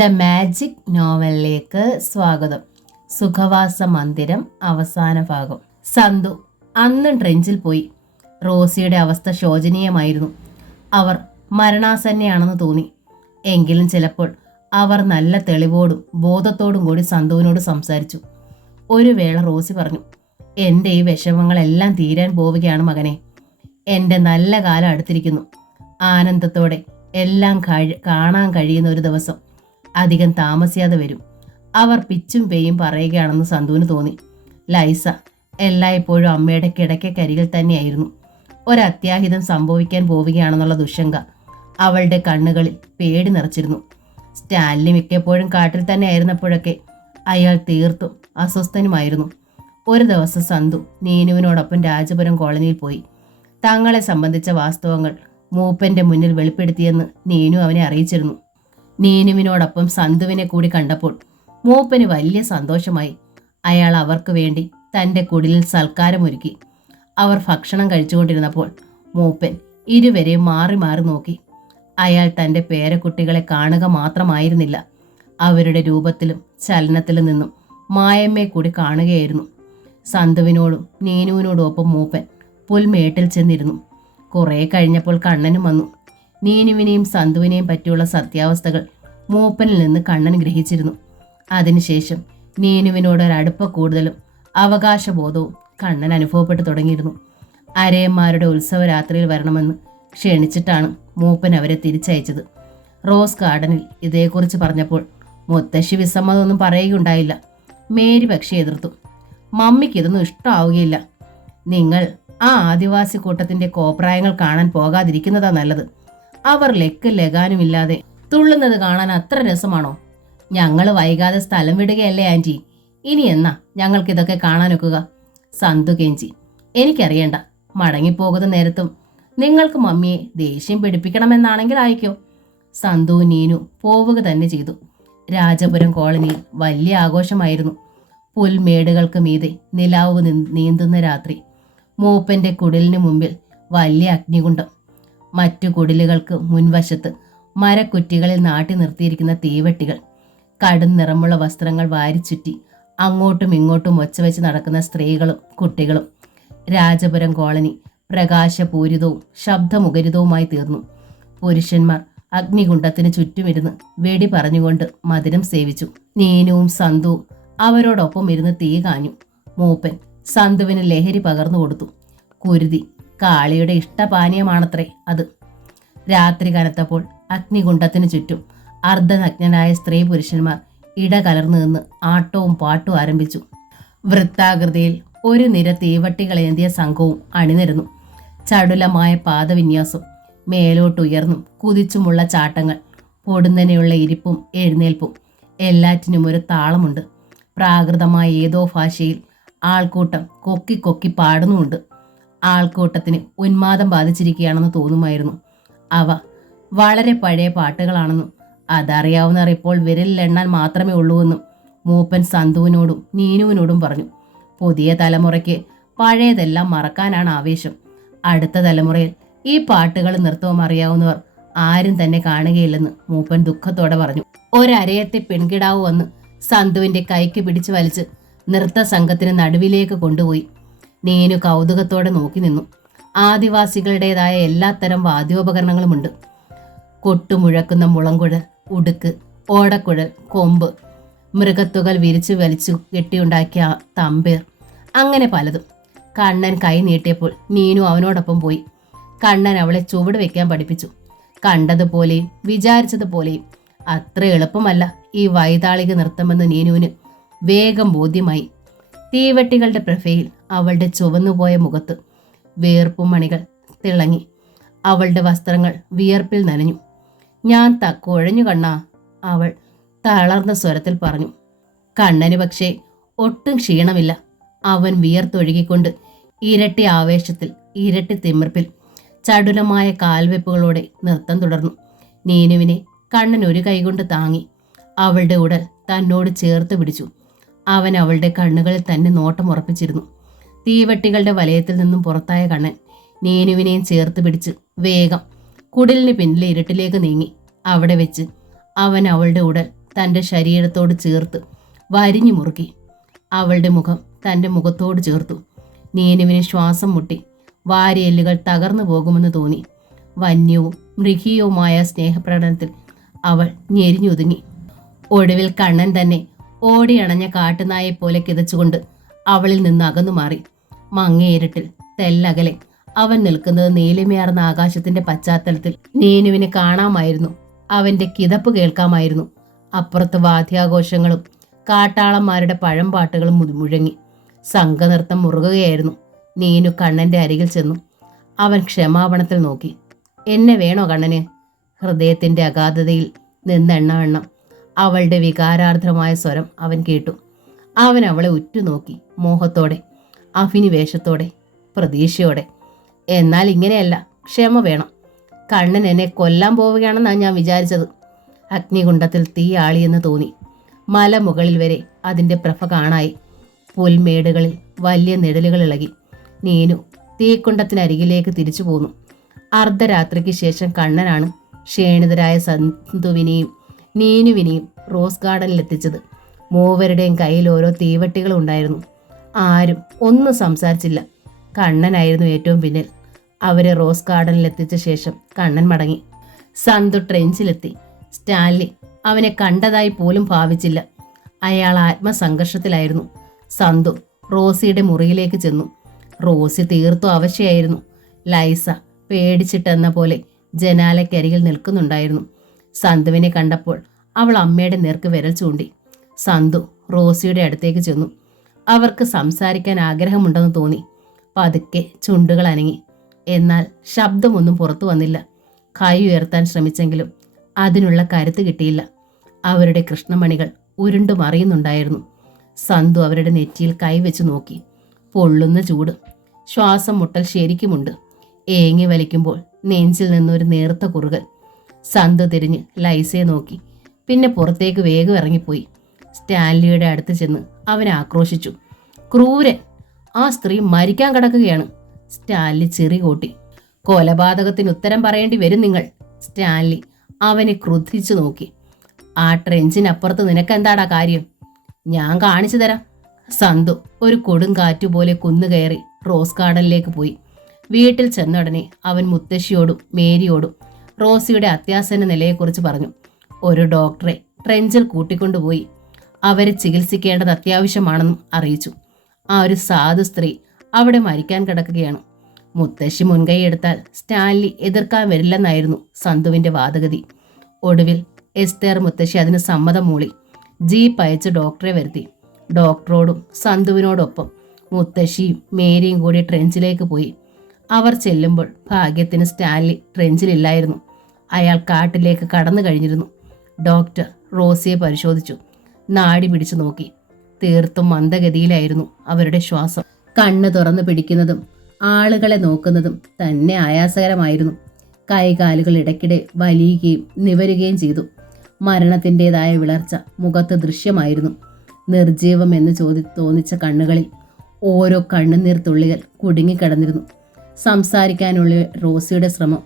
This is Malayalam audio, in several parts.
ദ മാജിക് നോവലിലേക്ക് സ്വാഗതം. സുഖവാസ മന്ദിരം അവസാന ഭാഗം. സന്തു അന്നും ട്രെഞ്ചിൽ പോയി. റോസിയുടെ അവസ്ഥ ശോചനീയമായിരുന്നു. അവർ മരണാസന്നയാണെന്ന് തോന്നി. എങ്കിലും ചിലപ്പോൾ അവർ നല്ല തെളിവോടും ബോധത്തോടും കൂടി സന്തുവിനോട് സംസാരിച്ചു. ഒരു വേള റോസി പറഞ്ഞു, എൻ്റെ ഈ വിഷമങ്ങളെല്ലാം തീരാൻ പോവുകയാണ് മകനെ. എൻ്റെ നല്ല കാലം അടുത്തിരിക്കുന്നു. ആനന്ദത്തോടെ എല്ലാം കാണാൻ കഴിയുന്ന ഒരു ദിവസം അധികം താമസിയാതെ വരും. അവർ പിച്ചും പേയും പറയുകയാണെന്ന് സന്തുവിന് തോന്നി. ലൈസ എല്ലായ്പ്പോഴും അമ്മയുടെ കിടക്കക്കരികിൽ തന്നെയായിരുന്നു. ഒരത്യാഹിതം സംഭവിക്കാൻ പോവുകയാണെന്നുള്ള ദുശങ്ക അവളുടെ കണ്ണുകളിൽ പേടി നിറച്ചിരുന്നു. സ്റ്റാൻലി മിക്കപ്പോഴും കാട്ടിൽ തന്നെ ആയിരുന്നപ്പോഴൊക്കെ അയാൾ തീർത്തും അസ്വസ്ഥനുമായിരുന്നു. ഒരു ദിവസം സന്തു നീനുവിനോടൊപ്പം രാജപുരം കോളനിയിൽ പോയി. തങ്ങളെ സംബന്ധിച്ച വാസ്തവങ്ങൾ മൂപ്പന്റെ മുന്നിൽ വെളിപ്പെടുത്തിയെന്ന് നീനു അവനെ അറിയിച്ചിരുന്നു. നീനുവിനോടൊപ്പം സന്തുവിനെ കൂടി കണ്ടപ്പോൾ മൂപ്പന് വലിയ സന്തോഷമായി. അയാൾ അവർക്ക് വേണ്ടി തൻ്റെ കുടിലിൽ സൽക്കാരമൊരുക്കി. അവർ ഭക്ഷണം കഴിച്ചുകൊണ്ടിരുന്നപ്പോൾ മൂപ്പൻ ഇരുവരെയും മാറി മാറി നോക്കി. അയാൾ തൻ്റെ പേരക്കുട്ടികളെ കാണുക മാത്രമായിരുന്നില്ല, അവരുടെ രൂപത്തിലും ചലനത്തിലും നിന്നും മായമ്മയെ കൂടി കാണുകയായിരുന്നു. സന്തുവിനോടും നീനുവിനോടും ഒപ്പം മൂപ്പൻ പുൽമേട്ടിൽ ചെന്നിരുന്നു. കുറേ കഴിഞ്ഞപ്പോൾ കണ്ണനും വന്നു. നീനുവിനെയും സന്തുവിനെയും പറ്റിയുള്ള സത്യാവസ്ഥകൾ മൂപ്പനിൽ നിന്ന് കണ്ണൻ ഗ്രഹിച്ചിരുന്നു. അതിനുശേഷം നീനുവിനോടൊരടുപ്പ കൂടുതലും അവകാശബോധവും കണ്ണൻ അനുഭവപ്പെട്ടു തുടങ്ങിയിരുന്നു. അരയന്മാരുടെ ഉത്സവരാത്രിയിൽ വരണമെന്ന് ക്ഷണിച്ചിട്ടാണ് മൂപ്പൻ അവരെ തിരിച്ചയച്ചത്. റോസ് ഗാർഡനിൽ ഇതേക്കുറിച്ച് പറഞ്ഞപ്പോൾ മുത്തശ്ശി വിസമ്മതമൊന്നും പറയുകയുണ്ടായില്ല. മേരി പക്ഷേ എതിർത്തു. മമ്മിക്ക് ഇതൊന്നും ഇഷ്ടമാവുകയില്ല. നിങ്ങൾ ആ ആദിവാസി കൂട്ടത്തിൻ്റെ കോപ്രായങ്ങൾ കാണാൻ പോകാതിരിക്കുന്നതാ നല്ലത്. അവർ ലഗാനുമില്ലാതെ തുള്ളുന്നത് കാണാൻ അത്ര രസമാണോ? ഞങ്ങൾ വൈകാതെ സ്ഥലം വിടുകയല്ലേ ആൻറ്റി. ഇനി എന്നാ ഞങ്ങൾക്കിതൊക്കെ കാണാനൊക്കുക? സന്തു കെഞ്ചി. എനിക്കറിയണ്ട. മടങ്ങിപ്പോകുന്ന നേരത്തും നിങ്ങൾക്ക് മമ്മിയെ ദേഷ്യം പിടിപ്പിക്കണമെന്നാണെങ്കിൽ ആയിക്കോ. സന്തു നീനു പോവുക തന്നെ ചെയ്തു. രാജപുരം കോളനിയിൽ വലിയ ആഘോഷമായിരുന്നു. പുൽമേടുകൾക്ക് മീതെ നിലാവ് നീന്തുന്ന രാത്രി. മൂപ്പന്റെ കുടിലിന് മുമ്പിൽ വലിയ അഗ്നികുണ്ഡം. മറ്റു കുടിലുകൾക്ക് മുൻവശത്ത് മരക്കുറ്റികളിൽ നാട്ടി നിർത്തിയിരിക്കുന്ന തീവെട്ടികൾ. കടും നിറമുള്ള വസ്ത്രങ്ങൾ വാരിച്ചുറ്റി അങ്ങോട്ടും ഇങ്ങോട്ടും ഒച്ചവെച്ച് നടക്കുന്ന സ്ത്രീകളും കുട്ടികളും. രാജപുരം കോളനി പ്രകാശപൂരിതവും ശബ്ദമുഖരിതവുമായി തീർന്നു. പുരുഷന്മാർ അഗ്നികുണ്ഡത്തിന് ചുറ്റുമിരുന്ന് വെടി പറഞ്ഞുകൊണ്ട് മധുരം സേവിച്ചു. നീനുവും സന്തുവും അവരോടൊപ്പം ഇരുന്ന് തീ കാഞ്ഞു. മൂപ്പൻ സന്തുവിന് ലഹരി പകർന്നു കൊടുത്തു. കുരുതി കാളിയുടെ ഇഷ്ടപാനീയമാണത്രേ അത്. രാത്രി കനത്തപ്പോൾ അഗ്നികുണ്ഡത്തിനു ചുറ്റും അർദ്ധനഗ്നനായ സ്ത്രീ പുരുഷന്മാർ ഇടകലർന്നു നിന്ന് ആട്ടവും പാട്ടും ആരംഭിച്ചു. വൃത്താകൃതിയിൽ ഒരു നിര തീവട്ടികളേന്തിയ സംഘവും അണിനിരന്നു. ചടുലമായ പാദവിന്യാസം, മേലോട്ടുയർന്നും കുതിച്ചുമുള്ള ചാട്ടങ്ങൾ, പൊടുന്നനെയുള്ള ഇരിപ്പും എഴുന്നേൽപ്പും, എല്ലാറ്റിനും ഒരു താളമുണ്ട്. പ്രാകൃതമായ ഏതോ ഭാഷയിൽ ആൾക്കൂട്ടം കൊക്കി കൊക്കി പാടുന്നുമുണ്ട്. ആൾക്കൂട്ടത്തിന് ഉന്മാദം ബാധിച്ചിരിക്കുകയാണെന്ന് തോന്നുമായിരുന്നു. അവ വളരെ പഴയ പാട്ടുകളാണെന്നും അതറിയാവുന്നവർ ഇപ്പോൾ വിരലിലെണ്ണാൻ മാത്രമേ ഉള്ളൂവെന്നും മൂപ്പൻ സന്തുവിനോടും നീനുവിനോടും പറഞ്ഞു. പുതിയ തലമുറയ്ക്ക് പഴയതെല്ലാം മറക്കാനാണ് ആവേശം. അടുത്ത തലമുറയിൽ ഈ പാട്ടുകൾ നൃത്തവും അറിയാവുന്നവർ ആരും തന്നെ കാണുകയില്ലെന്ന് മൂപ്പൻ ദുഃഖത്തോടെ പറഞ്ഞു. ഒരരയത്തെ പെൺകിടാവ് വന്ന് സന്തുവിന്റെ കൈക്ക് പിടിച്ചു വലിച്ച് നൃത്ത സംഘത്തിന് നടുവിലേക്ക് കൊണ്ടുപോയി. നീനു കൗതുകത്തോടെ നോക്കി നിന്നു. ആദിവാസികളുടേതായ എല്ലാത്തരം വാദ്യോപകരണങ്ങളുമുണ്ട്. കൊട്ടുമുഴക്കുന്ന മുളങ്കുഴൽ, ഉടുക്ക്, ഓടക്കുഴൽ, കൊമ്പ്, മൃഗത്തുകൾ വിരിച്ചു വലിച്ചു കെട്ടിയുണ്ടാക്കിയ തമ്പേർ, അങ്ങനെ പലതും. കണ്ണൻ കൈ നീട്ടിയപ്പോൾ നീനു അവനോടൊപ്പം പോയി. കണ്ണൻ അവളെ ചുവട് വെക്കാൻ പഠിപ്പിച്ചു. കണ്ടതുപോലെയും വിചാരിച്ചതുപോലെയും അത്ര എളുപ്പമല്ല ഈ വൈതാളിക നൃത്തമെന്ന് നീനുവിന് വേഗം ബോധ്യമായി. തീവെട്ടികളുടെ പ്രഭയിൽ അവളുടെ ചുവന്നുപോയ മുഖത്ത് വേർപ്പും മണികൾ തിളങ്ങി. അവളുടെ വസ്ത്രങ്ങൾ വിയർപ്പിൽ നനഞ്ഞു. ഞാൻ കുഴഞ്ഞു കണ്ണാ, അവൾ തളർന്ന സ്വരത്തിൽ പറഞ്ഞു. കണ്ണന് പക്ഷേ ഒട്ടും ക്ഷീണമില്ല. അവൻ വിയർത്തൊഴുകിക്കൊണ്ട് ഇരട്ടി ആവേശത്തിൽ, ഇരട്ടി തിമിർപ്പിൽ, ചടുലമായ കാൽവെപ്പുകളോടെ നൃത്തം തുടർന്നു. നീനുവിനെ കണ്ണൻ ഒരു കൈകൊണ്ട് താങ്ങി. അവളുടെ ഉടൽ തന്നോട് ചേർത്ത് പിടിച്ചു. അവൻ അവളുടെ കണ്ണുകളിൽ തന്നെ നോട്ടം ഉറപ്പിച്ചിരുന്നു. തീവെട്ടികളുടെ വലയത്തിൽ നിന്നും പുറത്തായ കണ്ണൻ നീനുവിനെയും ചേർത്ത് പിടിച്ച് വേഗം കുടിലിന് പിന്നിലെ ഇരുട്ടിലേക്ക് നീങ്ങി. അവിടെ വെച്ച് അവൻ അവളുടെ ഉടൽ തൻ്റെ ശരീരത്തോട് ചേർത്ത് വരിഞ്ഞു മുറുക്കി. അവളുടെ മുഖം തൻ്റെ മുഖത്തോട് ചേർത്തു. നീനുവിന് ശ്വാസം മുട്ടി. വാരിയെല്ലുകൾ തകർന്നു പോകുമെന്ന് തോന്നി. വന്യവും മൃഗീയവുമായ സ്നേഹപ്രകടനത്തിൽ അവൾ ഞെരിഞ്ഞൊതുങ്ങി. ഒടുവിൽ കണ്ണൻ തന്നെ ഓടിയണഞ്ഞ കാട്ടുനായെപ്പോലെ കിതച്ചുകൊണ്ട് അവളിൽ നിന്ന് അകന്നു മാറി. മങ്ങേരിട്ടിൽ തെല്ലകലെ അവൻ നിൽക്കുന്നത് നീലിമയാർന്ന ആകാശത്തിന്റെ പശ്ചാത്തലത്തിൽ നീനുവിന് കാണാമായിരുന്നു. അവന്റെ കിതപ്പ് കേൾക്കാമായിരുന്നു. അപ്പുറത്ത് വാദ്യാഘോഷങ്ങളും കാട്ടാളന്മാരുടെ പഴംപാട്ടുകളും മുഴങ്ങി. സംഘനൃത്തം മുറുകുകയായിരുന്നു. നീനു കണ്ണന്റെ അരികിൽ ചെന്നു. അവൻ ക്ഷമാപണത്തിൽ നോക്കി. എന്നെ വേണോ കണ്ണന്? ഹൃദയത്തിന്റെ അഗാധതയിൽ നിന്നെണ്ണം അവളുടെ വികാരാർദ്രമായ സ്വരം അവൻ കേട്ടു. അവൻ അവളെ ഉറ്റുനോക്കി, മോഹത്തോടെ, അഭിനിവേശത്തോടെ, പ്രതീക്ഷയോടെ. എന്നാൽ ഇങ്ങനെയല്ല, ക്ഷമ വേണം. കണ്ണൻ എന്നെ കൊല്ലാൻ പോവുകയാണെന്നാണ് ഞാൻ വിചാരിച്ചത്. അഗ്നികുണ്ഡത്തിൽ തീ ആളിയെന്ന് തോന്നി. മലമുകളിൽ വരെ അതിൻ്റെ പ്രഭ കാണായി. പുൽമേടുകളിൽ വലിയ നിഴലുകൾ ഇളകി. നീനു തീക്കുണ്ടത്തിനരികിലേക്ക് തിരിച്ചു പോന്നു. അർദ്ധരാത്രിക്ക് ശേഷം കണ്ണനാണ് ക്ഷീണിതരായ സന്തുവിനെയും നീനുവിനെയും റോസ് ഗാർഡനിലെത്തിച്ചത്. മൂവരുടെയും കയ്യിൽ ഓരോ തീവട്ടികൾ ഉണ്ടായിരുന്നു. ആരും ഒന്നും സംസാരിച്ചില്ല. കണ്ണനായിരുന്നു ഏറ്റവും പിന്നിൽ. അവരെ റോസ് ഗാർഡനിലെത്തിച്ച ശേഷം കണ്ണൻ മടങ്ങി. സന്തു ട്രെഞ്ചിലെത്തി. സ്റ്റാൻലി അവനെ കണ്ടതായി പോലും ഭാവിച്ചില്ല. അയാൾ ആത്മസംഘർഷത്തിലായിരുന്നു. സന്തു റോസിയുടെ മുറിയിലേക്ക് ചെന്നു. റോസി തീർത്തും അവശയായിരുന്നു. ലൈസ പേടിച്ചിട്ടെന്ന പോലെ ജനാലയ്ക്കരികിൽ നിൽക്കുന്നുണ്ടായിരുന്നു. സന്തുവിനെ കണ്ടപ്പോൾ അവൾ അമ്മയുടെ നേർക്ക് വിരൽ ചൂണ്ടി. സന്തു റോസിയുടെ അടുത്തേക്ക് ചെന്നു. അവർക്ക് സംസാരിക്കാൻ ആഗ്രഹമുണ്ടെന്ന് തോന്നി. പതുക്കെ ചുണ്ടുകൾ അനങ്ങി. എന്നാൽ ശബ്ദമൊന്നും പുറത്തു വന്നില്ല. കൈ ഉയർത്താൻ ശ്രമിച്ചെങ്കിലും അതിനുള്ള കരുത്ത് കിട്ടിയില്ല. അവരുടെ കൃഷ്ണമണികൾ ഉരുണ്ടു മറിയുന്നുണ്ടായിരുന്നു. സന്തു അവരുടെ നെറ്റിയിൽ കൈവച്ച് നോക്കി. പൊള്ളുന്ന ചൂട്. ശ്വാസം മുട്ടൽ ശരിക്കുമുണ്ട്. ഏങ്ങി വലിക്കുമ്പോൾ നെഞ്ചിൽ നിന്നൊരു നേർത്ത കുറുകൽ. സന്തു തിരിഞ്ഞ് ലൈസയെ നോക്കി. പിന്നെ പുറത്തേക്ക് വേഗം ഇറങ്ങിപ്പോയി. സ്റ്റാൻലിയുടെ അടുത്ത് ചെന്ന് അവനെ ആക്രോശിച്ചു. ക്രൂരൻ! ആ സ്ത്രീ മരിക്കാൻ കിടക്കുകയാണ്. സ്റ്റാൻലി ചെറി കൂട്ടി. കൊലപാതകത്തിന് ഉത്തരം പറയേണ്ടി വരും നിങ്ങൾ. സ്റ്റാൻലി അവനെ ക്രുദ്ധിച്ചു നോക്കി. ആ ട്രെഞ്ചിനപ്പുറത്ത് നിനക്കെന്താടാ കാര്യം? ഞാൻ കാണിച്ചു തരാം. സന്തു ഒരു കൊടുങ്കാറ്റുപോലെ കുന്നുകയറി റോസ് ഗാർഡനിലേക്ക് പോയി. വീട്ടിൽ ചെന്നുടനെ അവൻ മുത്തശ്ശിയോടും മേരിയോടും റോസിയുടെ അത്യാസന്ന നിലയെക്കുറിച്ച് പറഞ്ഞു. ഒരു ഡോക്ടറെ ട്രെഞ്ചിൽ കൂട്ടിക്കൊണ്ടുപോയി. അവരെ ചികിത്സിക്കേണ്ടത് അത്യാവശ്യമാണെന്നും അറിയിച്ചു. ആ ഒരു സാധു സ്ത്രീ അവിടെ മരിക്കാൻ കിടക്കുകയാണ്. മുത്തശ്ശി മുൻകൈയെടുത്താൽ സ്റ്റാൻലി എതിർക്കാൻ വരില്ലെന്നായിരുന്നു സന്തുവിന്റെ വാദഗതി. ഒടുവിൽ എസ്തേർ മുത്തശ്ശി അതിന് സമ്മതം മൂളി. ജീപ്പ് അയച്ച് ഡോക്ടറെ വരുത്തി. ഡോക്ടറോടും സന്തുവിനോടൊപ്പം മുത്തശ്ശിയും മേരിയും കൂടി ട്രെഞ്ചിലേക്ക് പോയി. അവർ ചെല്ലുമ്പോൾ ഭാഗ്യത്തിന് സ്റ്റാൻലി ട്രെഞ്ചിലില്ലായിരുന്നു. അയാൾ കാട്ടിലേക്ക് കടന്നു കഴിഞ്ഞിരുന്നു. ഡോക്ടർ റോസിയെ പരിശോധിച്ചു. നാടി പിടിച്ചു നോക്കി. തീർത്തും മന്ദഗതിയിലായിരുന്നു അവരുടെ ശ്വാസം. കണ്ണ് തുറന്നു പിടിക്കുന്നതും ആളുകളെ നോക്കുന്നതും തന്നെ ആയാസകരമായിരുന്നു. കൈകാലുകൾ ഇടയ്ക്കിടെ വലിയുകയും നിവരുകയും ചെയ്തു. മരണത്തിൻ്റെതായ വിളർച്ച മുഖത്ത് ദൃശ്യമായിരുന്നു. നിർജീവം എന്ന് തോന്നിച്ച കണ്ണുകളിൽ ഓരോ കണ്ണുനീർ തുള്ളികൾ കുടുങ്ങിക്കിടന്നിരുന്നു. സംസാരിക്കാനുള്ള റോസിയുടെ ശ്രമം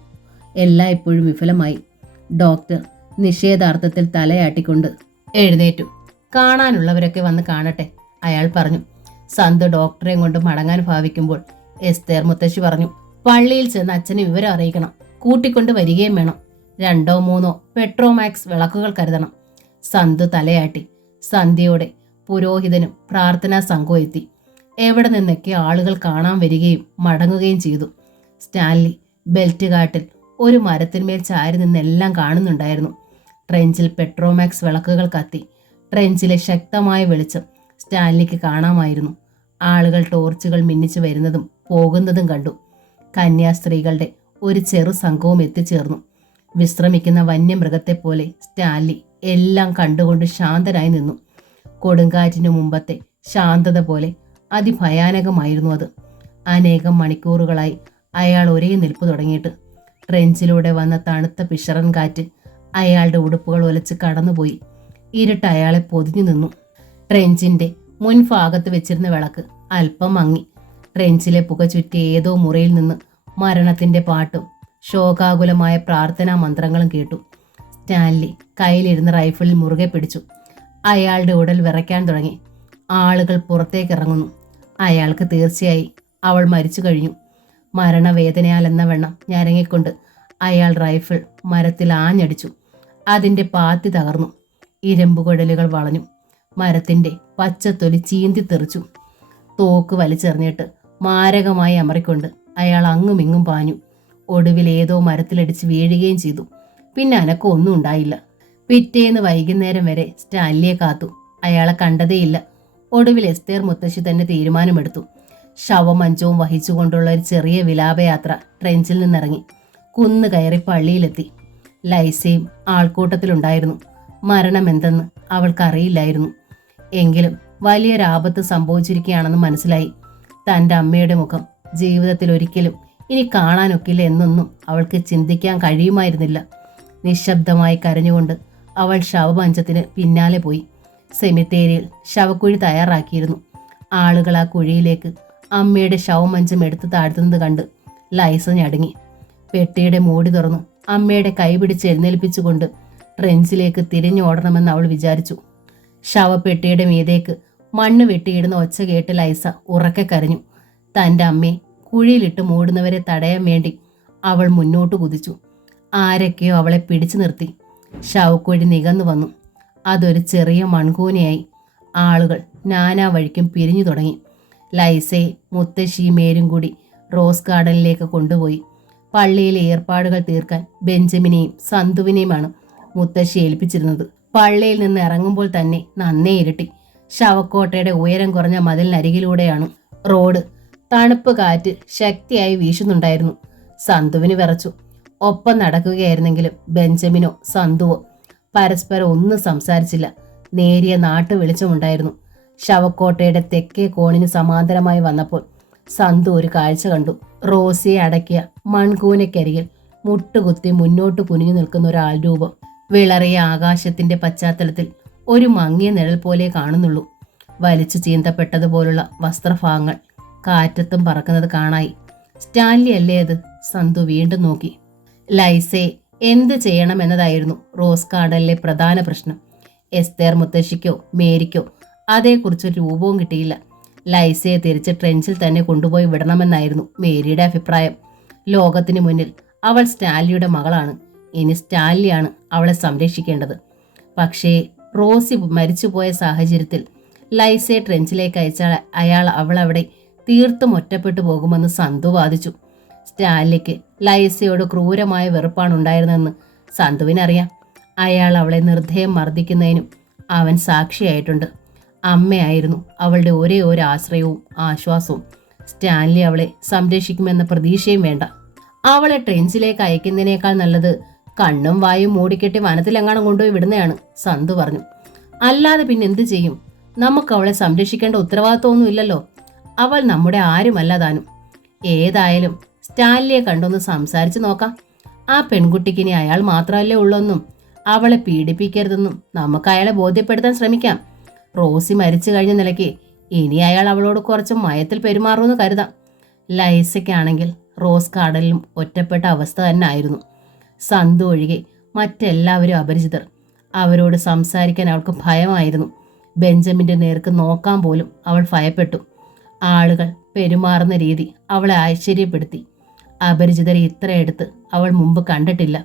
എല്ലായ്പ്പോഴും വിഫലമായി. ഡോക്ടർ നിഷേധാർത്ഥത്തിൽ തലയാട്ടിക്കൊണ്ട് എഴുന്നേറ്റു. കാണാനുള്ളവരൊക്കെ വന്ന് കാണട്ടെ, അയാൾ പറഞ്ഞു. സന്തു ഡോക്ടറെയും കൊണ്ട് മടങ്ങാൻ ഭാവിക്കുമ്പോൾ എസ്തേർ മുത്തശ്ശി പറഞ്ഞു, പള്ളിയിൽ ചെന്ന് അച്ഛനെ വിവരം അറിയിക്കണം. കൂട്ടിക്കൊണ്ട് വരികയും വേണം. 2 or 3 പെട്രോമാക്സ് വിളക്കുകൾ കരുതണം. സന്തു തലയാട്ടി. സന്ധ്യയോടെ പുരോഹിതനും പ്രാർത്ഥനാ സംഘവും എത്തി. എവിടെ നിന്നൊക്കെ ആളുകൾ കാണാൻ വരികയും മടങ്ങുകയും ചെയ്തു. സ്റ്റാൻലി ബെൽറ്റ് കാട്ടിൽ ഒരു മരത്തിന്മേൽ ചാരി നിന്നെല്ലാം കാണുന്നുണ്ടായിരുന്നു. ട്രെഞ്ചിൽ പെട്രോമാക്സ് വിളക്കുകൾ കത്തി. ട്രെഞ്ചിലെ ശക്തമായ വെളിച്ചം സ്റ്റാൻലിക്ക് കാണാമായിരുന്നു. ആളുകൾ ടോർച്ചുകൾ മിന്നിച്ചു വരുന്നതും പോകുന്നതും കണ്ടു. കന്യാസ്ത്രീകളുടെ ഒരു ചെറു സംഘവും എത്തിച്ചേർന്നു. വിശ്രമിക്കുന്ന വന്യമൃഗത്തെപ്പോലെ സ്റ്റാൻലി എല്ലാം കണ്ടുകൊണ്ട് ശാന്തനായി നിന്നു. കൊടുങ്കാറ്റിനു മുമ്പത്തെ ശാന്തത പോലെ അതിഭയാനകമായിരുന്നു അത്. അനേകം മണിക്കൂറുകളായി അയാൾ ഒരേ നിൽപ്പ് തുടങ്ങിയിട്ട്. ട്രെഞ്ചിലൂടെ വന്ന തണുത്ത പിഷറൻ കാറ്റ് അയാളുടെ ഉടുപ്പുകൾ ഒലച്ച് കടന്നുപോയി. ഇരുട്ട് അയാളെ പൊതിഞ്ഞു നിന്നു. ട്രെഞ്ചിന്റെ മുൻഭാഗത്ത് വെച്ചിരുന്ന വിളക്ക് അല്പം മങ്ങി. ട്രെഞ്ചിലെ പുക ചുറ്റി ഏതോ മുറിയിൽ നിന്ന് മരണത്തിന്റെ പാട്ടും ശോകാകുലമായ പ്രാർത്ഥനാ മന്ത്രങ്ങളും കേട്ടു. സ്റ്റാൻലി കയ്യിലിരുന്ന റൈഫിളിൽ മുറുകെ പിടിച്ചു. അയാളുടെ ഉടൽ വിറയ്ക്കാൻ തുടങ്ങി. ആളുകൾ പുറത്തേക്ക് ഇറങ്ങുന്നു. അയാൾക്ക് തീർച്ചയായി അവൾ മരിച്ചു കഴിഞ്ഞു. മരണവേദനയാൽ എന്ന വണ്ണം ഞരങ്ങിക്കൊണ്ട് അയാൾ റൈഫിൾ മരത്തിൽ ആഞ്ഞടിച്ചു. അതിൻ്റെ പാത്തി തകർന്നു. ഇരുമ്പുകുഴലുകൾ വളഞ്ഞു. മരത്തിൻ്റെ പച്ചത്തൊലി ചീന്തി തെറിച്ചു. തോക്ക് വലിച്ചെറിഞ്ഞിട്ട് മാരകമായി അമറിക്കൊണ്ട് അയാൾ അങ്ങുമിങ്ങും പാഞ്ഞു. ഒടുവിൽ ഏതോ മരത്തിലടിച്ച് വീഴുകയും ചെയ്തു. പിന്നെ അനക്കൊന്നും ഉണ്ടായില്ല. പിറ്റേന്ന് വൈകുന്നേരം വരെ സ്റ്റാൻലിയെ കാത്തു. അയാളെ കണ്ടതേയില്ല. ഒടുവിൽ എസ്തേർ മുത്തശ്ശി തന്നെ തീരുമാനമെടുത്തു. ശവമഞ്ചവും വഹിച്ചുകൊണ്ടുള്ള ഒരു ചെറിയ വിലാപയാത്ര ട്രെഞ്ചിൽ നിന്നിറങ്ങി കുന്ന് കയറി പള്ളിയിലെത്തി. ലൈസയും ആൾക്കൂട്ടത്തിലുണ്ടായിരുന്നു. മരണമെന്തെന്ന് അവൾക്കറിയില്ലായിരുന്നു. എങ്കിലും വലിയൊരാപത്ത് സംഭവിച്ചിരിക്കുകയാണെന്ന് മനസ്സിലായി. തൻ്റെ അമ്മയുടെ മുഖം ജീവിതത്തിൽ ഒരിക്കലും ഇനി കാണാനൊക്കില്ല എന്നൊന്നും അവൾക്ക് ചിന്തിക്കാൻ കഴിയുമായിരുന്നില്ല. നിശബ്ദമായി കരഞ്ഞുകൊണ്ട് അവൾ ശവമഞ്ചത്തിന് പിന്നാലെ പോയി. സെമിത്തേരിയിൽ ശവക്കുഴി തയ്യാറാക്കിയിരുന്നു. ആളുകൾ ആ കുഴിയിലേക്ക് അമ്മയുടെ ശവമഞ്ചം എടുത്ത് താഴ്ത്തുന്നത് കണ്ട് ലൈസ ഞടുങ്ങി. പെട്ടിയുടെ മൂടി തുറന്നു അമ്മയുടെ കൈ പിടിച്ച് എഴുന്നേൽപ്പിച്ചുകൊണ്ട് ട്രെഞ്ചിലേക്ക് തിരിഞ്ഞോടണമെന്ന് അവൾ വിചാരിച്ചു. ശവപ്പെട്ടിയുടെ മീതേക്ക് മണ്ണ് വെട്ടിയിടുന്ന ഒച്ച കേട്ട് ലൈസ ഉറക്കെ കരഞ്ഞു. തൻ്റെ അമ്മയെ കുഴിയിലിട്ട് മൂടുന്നവരെ തടയാൻ വേണ്ടി അവൾ മുന്നോട്ട് കുതിച്ചു. ആരൊക്കെയോ അവളെ പിടിച്ചു നിർത്തി. ശവക്കുഴി നികന്നു വന്നു. അതൊരു ചെറിയ മൺകൂനയായി. ആളുകൾ നാനാ വഴിക്കും പിരിഞ്ഞു തുടങ്ങി. ലൈസയെ മുത്തശ്ശിയും മേരും കൂടി റോസ് ഗാർഡനിലേക്ക് കൊണ്ടുപോയി. പള്ളിയിലെ ഏർപ്പാടുകൾ തീർക്കാൻ ബെഞ്ചമിനെയും സന്തുവിനെയുമാണ് മുത്തശ്ശി ഏൽപ്പിച്ചിരുന്നത്. പള്ളിയിൽ നിന്ന് ഇറങ്ങുമ്പോൾ തന്നെ നന്നേ ഇരുട്ടി. ശവക്കോട്ടയുടെ ഉയരം കുറഞ്ഞ മതിലിനരികിലൂടെയാണ് റോഡ്. തണുപ്പ് കാറ്റ് ശക്തിയായി വീശുന്നുണ്ടായിരുന്നു. സന്തുവിന് വിറച്ചു. ഒപ്പം നടക്കുകയായിരുന്നെങ്കിലും ബെഞ്ചമിനോ സന്തുവോ പരസ്പരം ഒന്നും സംസാരിച്ചില്ല. നേരിയ നാട്ടു വെളിച്ചമുണ്ടായിരുന്നു. ശവക്കോട്ടയുടെ തെക്കേ കോണിന് സമാന്തരമായി വന്നപ്പോൾ സന്തു ഒരു കാഴ്ച കണ്ടു. റോസിയെ അടക്കിയ മൺകൂനക്കരികിൽ മുട്ടുകുത്തി മുന്നോട്ട് കുനിഞ്ഞു നിൽക്കുന്ന ഒരാൾ രൂപം. വിളറിയ ആകാശത്തിന്റെ പശ്ചാത്തലത്തിൽ ഒരു മങ്ങിയ നിഴൽ പോലെ കാണുന്നുള്ളൂ. വലിച്ചു ചീന്തപ്പെട്ടതുപോലുള്ള വസ്ത്രഭാഗങ്ങൾ കാറ്റത്തും പറക്കുന്നത് കാണായി. സ്റ്റാൻലി അല്ലേ അത്? സന്തു വീണ്ടും നോക്കി. ലൈസയെ എന്ത് ചെയ്യണമെന്നതായിരുന്നു റോസ് ഗാർഡനിലെ പ്രധാന പ്രശ്നം. എസ്തേർ മുത്തശ്ശിക്കോ മേരിക്കോ അതേക്കുറിച്ചൊരു രൂപവും കിട്ടിയില്ല. ലൈസയെ തിരിച്ച് ട്രെഞ്ചിൽ തന്നെ കൊണ്ടുപോയി വിടണമെന്നായിരുന്നു മേരിയുടെ അഭിപ്രായം. ലോകത്തിന് മുന്നിൽ അവൾ സ്റ്റാൻലിയുടെ മകളാണ്. ഇനി സ്റ്റാൻലിയാണ് അവളെ സംരക്ഷിക്കേണ്ടത്. പക്ഷേ റോസി മരിച്ചുപോയ സാഹചര്യത്തിൽ ലൈസയെ ട്രെഞ്ചിലേക്ക് അയച്ചാൽ അവളവിടെ തീർത്തും ഒറ്റപ്പെട്ടു പോകുമെന്ന് സന്തു വാദിച്ചു. സ്റ്റാൻലിക്ക് ലൈസയോട് ക്രൂരമായ വെറുപ്പാണ് ഉണ്ടായിരുന്നതെന്ന് സന്തുവിനറിയാം. അയാൾ അവളെ നിർദ്ധയം മർദ്ദിക്കുന്നതിനും അവൻ സാക്ഷിയായിട്ടുണ്ട്. അമ്മയായിരുന്നു അവളുടെ ഒരേ ഒരു ആശ്രയവും ആശ്വാസവും. സ്റ്റാൻലി അവളെ സംരക്ഷിക്കുമെന്ന പ്രതീക്ഷയും വേണ്ട. അവളെ ട്രെഞ്ചിലേക്ക് അയക്കുന്നതിനേക്കാൾ നല്ലത് കണ്ണും വായും മൂടിക്കെട്ടി വനത്തിലെങ്ങാനും കൊണ്ടുപോയി വിടുന്നതാണ്, സന്തു പറഞ്ഞു. അല്ലാതെ പിന്നെ എന്ത് ചെയ്യും? നമുക്ക് അവളെ സംരക്ഷിക്കേണ്ട ഉത്തരവാദിത്വമൊന്നും ഇല്ലല്ലോ. അവൾ നമ്മുടെ ആരുമല്ല താനും. ഏതായാലും സ്റ്റാൻലിയെ കണ്ടൊന്ന് സംസാരിച്ച് നോക്കാം. ആ പെൺകുട്ടിക്ക് ഇനി അയാൾ മാത്രമല്ലേ ഉള്ളെന്നും അവളെ പീഡിപ്പിക്കരുതെന്നും നമുക്ക് അയാളെ ബോധ്യപ്പെടുത്താൻ ശ്രമിക്കാം. റോസി മരിച്ചു കഴിഞ്ഞ നിലയ്ക്ക് ഇനി അയാൾ അവളോട് കുറച്ച് മയത്തിൽ പെരുമാറുമെന്ന് കരുതാം. ലൈസയ്ക്കാണെങ്കിൽ റോസ് ഗാർഡനിലും ഒറ്റപ്പെട്ട അവസ്ഥ തന്നെ ആയിരുന്നു. സന്തു ഒഴികെ മറ്റെല്ലാവരും അപരിചിതർ. അവരോട് സംസാരിക്കാൻ അവൾക്ക് ഭയമായിരുന്നു. ബെഞ്ചമിൻ്റെ നേർക്ക് നോക്കാൻ പോലും അവൾ ഭയപ്പെട്ടു. ആളുകൾ പെരുമാറുന്ന രീതി അവളെ ആശ്ചര്യപ്പെടുത്തി. അപരിചിതരെ ഇത്രയെടുത്ത് അവൾ മുമ്പ് കണ്ടിട്ടില്ല.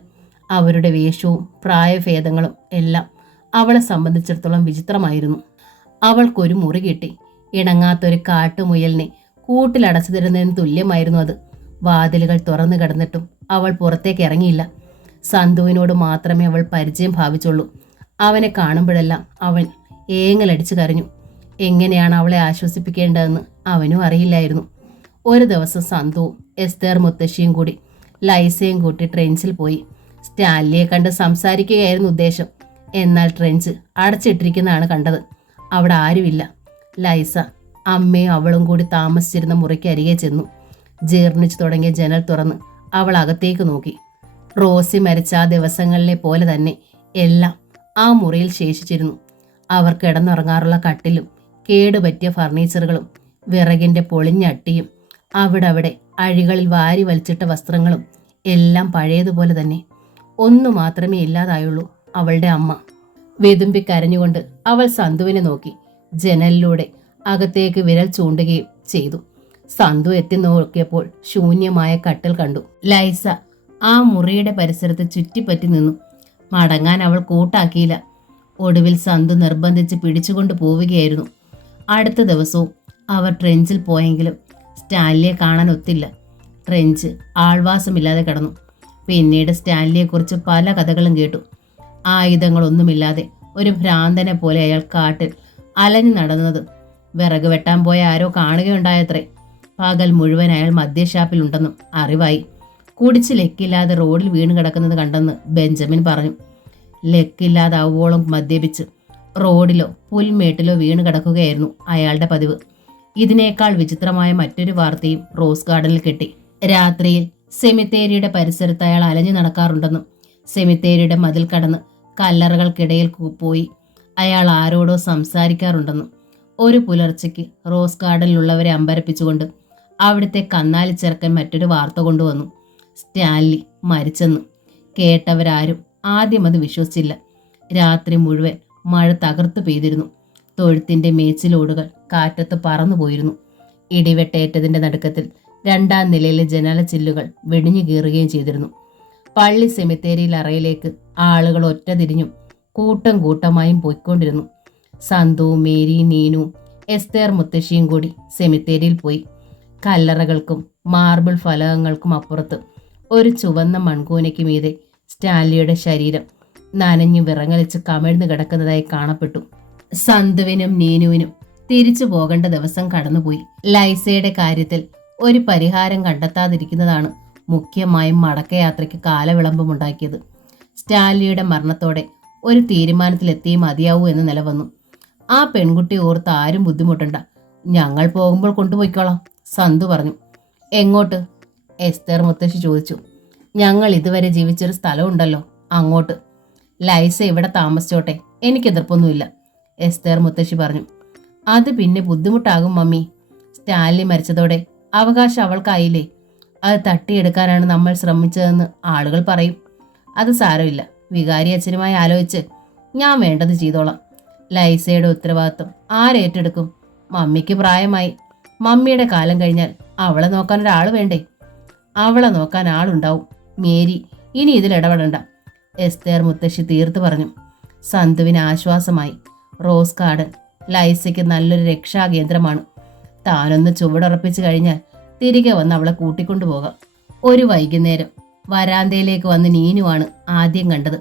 അവരുടെ വേഷവും പ്രായഭേദങ്ങളും എല്ലാം അവളെ സംബന്ധിച്ചിടത്തോളം വിചിത്രമായിരുന്നു. അവൾക്കൊരു മുറി കിട്ടി. ഇണങ്ങാത്തൊരു കാട്ടുമുയലിനെ കൂട്ടിലടച്ചു തരുന്നതിന് തുല്യമായിരുന്നു അത്. വാതിലുകൾ തുറന്നു കിടന്നിട്ടും അവൾ പുറത്തേക്ക് ഇറങ്ങിയില്ല. സന്തുവിനോട് മാത്രമേ അവൾ പരിചയം ഭാവിച്ചുള്ളൂ. അവനെ കാണുമ്പോഴെല്ലാം അവൻ ഏങ്ങലടിച്ചു കരഞ്ഞു. എങ്ങനെയാണ് അവളെ ആശ്വസിപ്പിക്കേണ്ടതെന്ന് അവനും അറിയില്ലായിരുന്നു. ഒരു ദിവസം സന്തുവും എസ്തേർ മുത്തശ്ശിയും കൂടി ലൈസയും കൂട്ടി ട്രെഞ്ചിൽ പോയി. സ്റ്റാൻലിയെ കണ്ട് സംസാരിക്കുകയായിരുന്നു ഉദ്ദേശം. എന്നാൽ ട്രെഞ്ച് അടച്ചിട്ടിരിക്കുന്നതാണ് കണ്ടത്. അവിടെ ആരുമില്ല. ലൈസ അമ്മയും അവളും കൂടി താമസിച്ചിരുന്ന മുറിക്ക് അരികെ ചെന്നു. ജീർണിച്ചു തുടങ്ങിയ ജനൽ തുറന്ന് അവൾ അകത്തേക്ക് നോക്കി. റോസി മരിച്ച ആ ദിവസങ്ങളിലെ പോലെ തന്നെ എല്ലാം ആ മുറിയിൽ ശേഷിച്ചിരുന്നു. അവർ കിടന്നുറങ്ങാറുള്ള കട്ടിലും കേടുപറ്റിയ ഫർണിച്ചറുകളും വിറകിൻ്റെ പൊളിഞ്ഞ അട്ടിയും അവിടെ അഴികളിൽ വാരി വലിച്ചിട്ട വസ്ത്രങ്ങളും എല്ലാം പഴയതുപോലെ തന്നെ. ഒന്നു മാത്രമേ ഇല്ലാതായുള്ളൂ, അവളുടെ അമ്മ. വെതുമ്പി കരഞ്ഞുകൊണ്ട് അവൾ സന്തുവിനെ നോക്കി. ജനലിലൂടെ അകത്തേക്ക് വിരൽ ചൂണ്ടുകയും ചെയ്തു. സന്തു എത്തി നോക്കിയപ്പോൾ ശൂന്യമായ കട്ടിൽ കണ്ടു. ലൈസ ആ മുറിയുടെ പരിസരത്ത് ചുറ്റിപ്പറ്റി നിന്നു. മടങ്ങാൻ അവൾ കൂട്ടാക്കിയില്ല. ഒടുവിൽ സന്തു നിർബന്ധിച്ച് പിടിച്ചുകൊണ്ട് പോവുകയായിരുന്നു. അടുത്ത ദിവസവും അവർ ട്രെഞ്ചിൽ പോയെങ്കിലും സ്റ്റാൻലിയെ കാണാൻ ഒത്തില്ല. ട്രെഞ്ച് ആൾവാസമില്ലാതെ കിടന്നു. പിന്നീട് സ്റ്റാൻലിയെക്കുറിച്ച് പല കഥകളും കേട്ടു. ആയുധങ്ങളൊന്നുമില്ലാതെ ഒരു ഭ്രാന്തനെ പോലെ അയാൾ കാട്ടിൽ അലഞ്ഞു നടന്നത് വിറക് വെട്ടാൻ പോയ ആരോ കാണുകയുണ്ടായത്രേ. പകൽ മുഴുവൻ അയാൾ മദ്യഷാപ്പിലുണ്ടെന്നും അറിവായി. കുടിച്ച് ലെക്കില്ലാതെ റോഡിൽ വീണ് കിടക്കുന്നത് കണ്ടെന്ന് ബെഞ്ചമിൻ പറഞ്ഞു. ലെക്കില്ലാതാവോളം മദ്യപിച്ച് റോഡിലോ പുൽമേട്ടിലോ വീണ് കിടക്കുകയായിരുന്നു അയാളുടെ പതിവ്. ഇതിനേക്കാൾ വിചിത്രമായ മറ്റൊരു വാർത്തയും റോസ് ഗാർഡനിൽ കിട്ടി. രാത്രിയിൽ സെമിത്തേരിയുടെ പരിസരത്ത് അയാൾ അലഞ്ഞു നടക്കാറുണ്ടെന്നും സെമിത്തേരിയുടെ മതിൽ കടന്ന് കല്ലറകൾക്കിടയിൽ പോയി അയാൾ ആരോടോ സംസാരിക്കാറുണ്ടെന്നും ഒരു പുലർച്ചയ്ക്ക് റോസ് ഗാർഡനിലുള്ളവരെ അമ്പരപ്പിച്ചുകൊണ്ട് അവിടുത്തെ കന്നാലി ചെറുക്കൻ മറ്റൊരു വാർത്ത കൊണ്ടുവന്നു. സ്റ്റാൻലി മരിച്ചെന്നും. കേട്ടവരാരും ആദ്യം അത് വിശ്വസിച്ചില്ല. രാത്രി മുഴുവൻ മഴ തകർത്തു പെയ്തിരുന്നു. തൊഴുത്തിന്റെ മേച്ചിലോടുകൾ കാറ്റത്ത് പറന്നുപോയിരുന്നു. ഇടിവെട്ടേറ്റതിന്റെ നടുക്കത്തിൽ 2ാം നിലയിലെ ജനാല ചില്ലുകൾ വെടിഞ്ഞു കീറുകയും ചെയ്തിരുന്നു. പള്ളി സെമിത്തേരിയിൽ അറയിലേക്ക് ആളുകൾ ഒറ്റ തിരിഞ്ഞും കൂട്ടം കൂട്ടമായും പോയിക്കൊണ്ടിരുന്നു. സന്തുവും മേരിയും നീനുവും എസ്തേർ മുത്തശ്ശിയും കൂടി സെമിത്തേരിയിൽ പോയി. കല്ലറകൾക്കും മാർബിൾ ഫലകങ്ങൾക്കും അപ്പുറത്ത് ഒരു ചുവന്ന മൺകൂനയ്ക്ക് മീതെ സ്റ്റാൻലിയുടെ ശരീരം നനഞ്ഞു വിറങ്ങലിച്ച് കമിഴ്ന്നു കിടക്കുന്നതായി കാണപ്പെട്ടു. സന്തുവിനും നീനുവിനും തിരിച്ചു പോകേണ്ട ദിവസം കടന്നുപോയി. ലൈസയുടെ കാര്യത്തിൽ ഒരു പരിഹാരം കണ്ടെത്താതിരിക്കുന്നതാണ് മുഖ്യമായും മടക്കയാത്രയ്ക്ക് കാലവിളംബമുണ്ടാക്കിയത്. സ്റ്റാൻലിയുടെ മരണത്തോടെ ഒരു തീരുമാനത്തിലെത്തിയേ മതിയാവൂ എന്ന് നിലവന്നു. ആ പെൺകുട്ടി ഓർത്ത് ആരും ബുദ്ധിമുട്ടണ്ട, ഞങ്ങൾ പോകുമ്പോൾ കൊണ്ടുപോയിക്കോളാം, സന്തു പറഞ്ഞു. എങ്ങോട്ട്? എസ്തേർ മുത്തശ്ശി ചോദിച്ചു. ഞങ്ങൾ ഇതുവരെ ജീവിച്ചൊരു സ്ഥലമുണ്ടല്ലോ, അങ്ങോട്ട്. ലൈസ ഇവിടെ താമസിച്ചോട്ടെ, എനിക്ക് എതിർപ്പൊന്നുമില്ല, എസ്തേർ മുത്തശ്ശി പറഞ്ഞു. അത് പിന്നെ ബുദ്ധിമുട്ടാകും മമ്മി. സ്റ്റാൻലി മരിച്ചതോടെ അവകാശം അവൾക്കായില്ലേ. അത് തട്ടിയെടുക്കാനാണ് നമ്മൾ ശ്രമിച്ചതെന്ന് ആളുകൾ പറയും. അത് സാരമില്ല, വികാരി അച്ഛനുമായി ആലോചിച്ച് ഞാൻ വേണ്ടത് ചെയ്തോളാം. ലൈസയുടെ ഉത്തരവാദിത്വം ആരേറ്റെടുക്കും? മമ്മിക്ക് പ്രായമായി. മമ്മിയുടെ കാലം കഴിഞ്ഞാൽ അവളെ നോക്കാൻ ഒരാൾ വേണ്ടേ? അവളെ നോക്കാൻ ആളുണ്ടാവും. മേരി ഇനി ഇതിൽ ഇടപെടണ്ട, എസ്തേർ മുത്തശ്ശി തീർത്തു പറഞ്ഞു. സന്തുവിന് ആശ്വാസമായി. റോസ് ഗാർഡൻ ലൈസയ്ക്ക് നല്ലൊരു രക്ഷാകേന്ദ്രമാണ്. താനൊന്ന് ചുവടുറപ്പിച്ചു കഴിഞ്ഞാൽ തിരികെ വന്ന് അവളെ കൂട്ടിക്കൊണ്ടുപോകാം. ഒരു വൈകുന്നേരം വരാന്തയിലേക്ക് വന്ന് നീനുവാണ് ആദ്യം കണ്ടത്.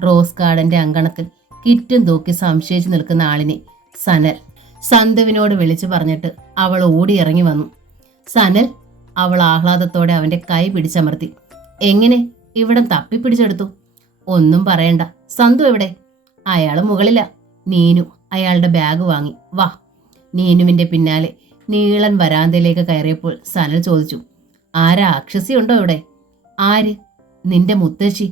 റോസ് ഗാർഡന്റെ അങ്കണത്തിൽ കിറ്റും തൂക്കി സംശയിച്ചു നിൽക്കുന്ന ആളിനെ. സനൽ. സന്തുവിനോട് വിളിച്ചു പറഞ്ഞിട്ട് അവൾ ഓടിയിറങ്ങി വന്നു. സനൽ, അവൾ ആഹ്ലാദത്തോടെ അവന്റെ കൈ പിടിച്ചമർത്തി. എങ്ങനെ ഇവിടെ തപ്പിപ്പിടിച്ചെടുത്തു? ഒന്നും പറയണ്ട. സന്തു എവിടെ? അയാൾ മുകളില. നീനു അയാളുടെ ബാഗ് വാങ്ങി. വാ. നീനുവിന്റെ പിന്നാലെ നീളൻ വരാന്തയിലേക്ക് കയറിയപ്പോൾ സനൽ ചോദിച്ചു, ആ രാക്ഷസി ഉണ്ടോ ഇവിടെ? ആര്? നിന്റെ മുത്തശ്ശി.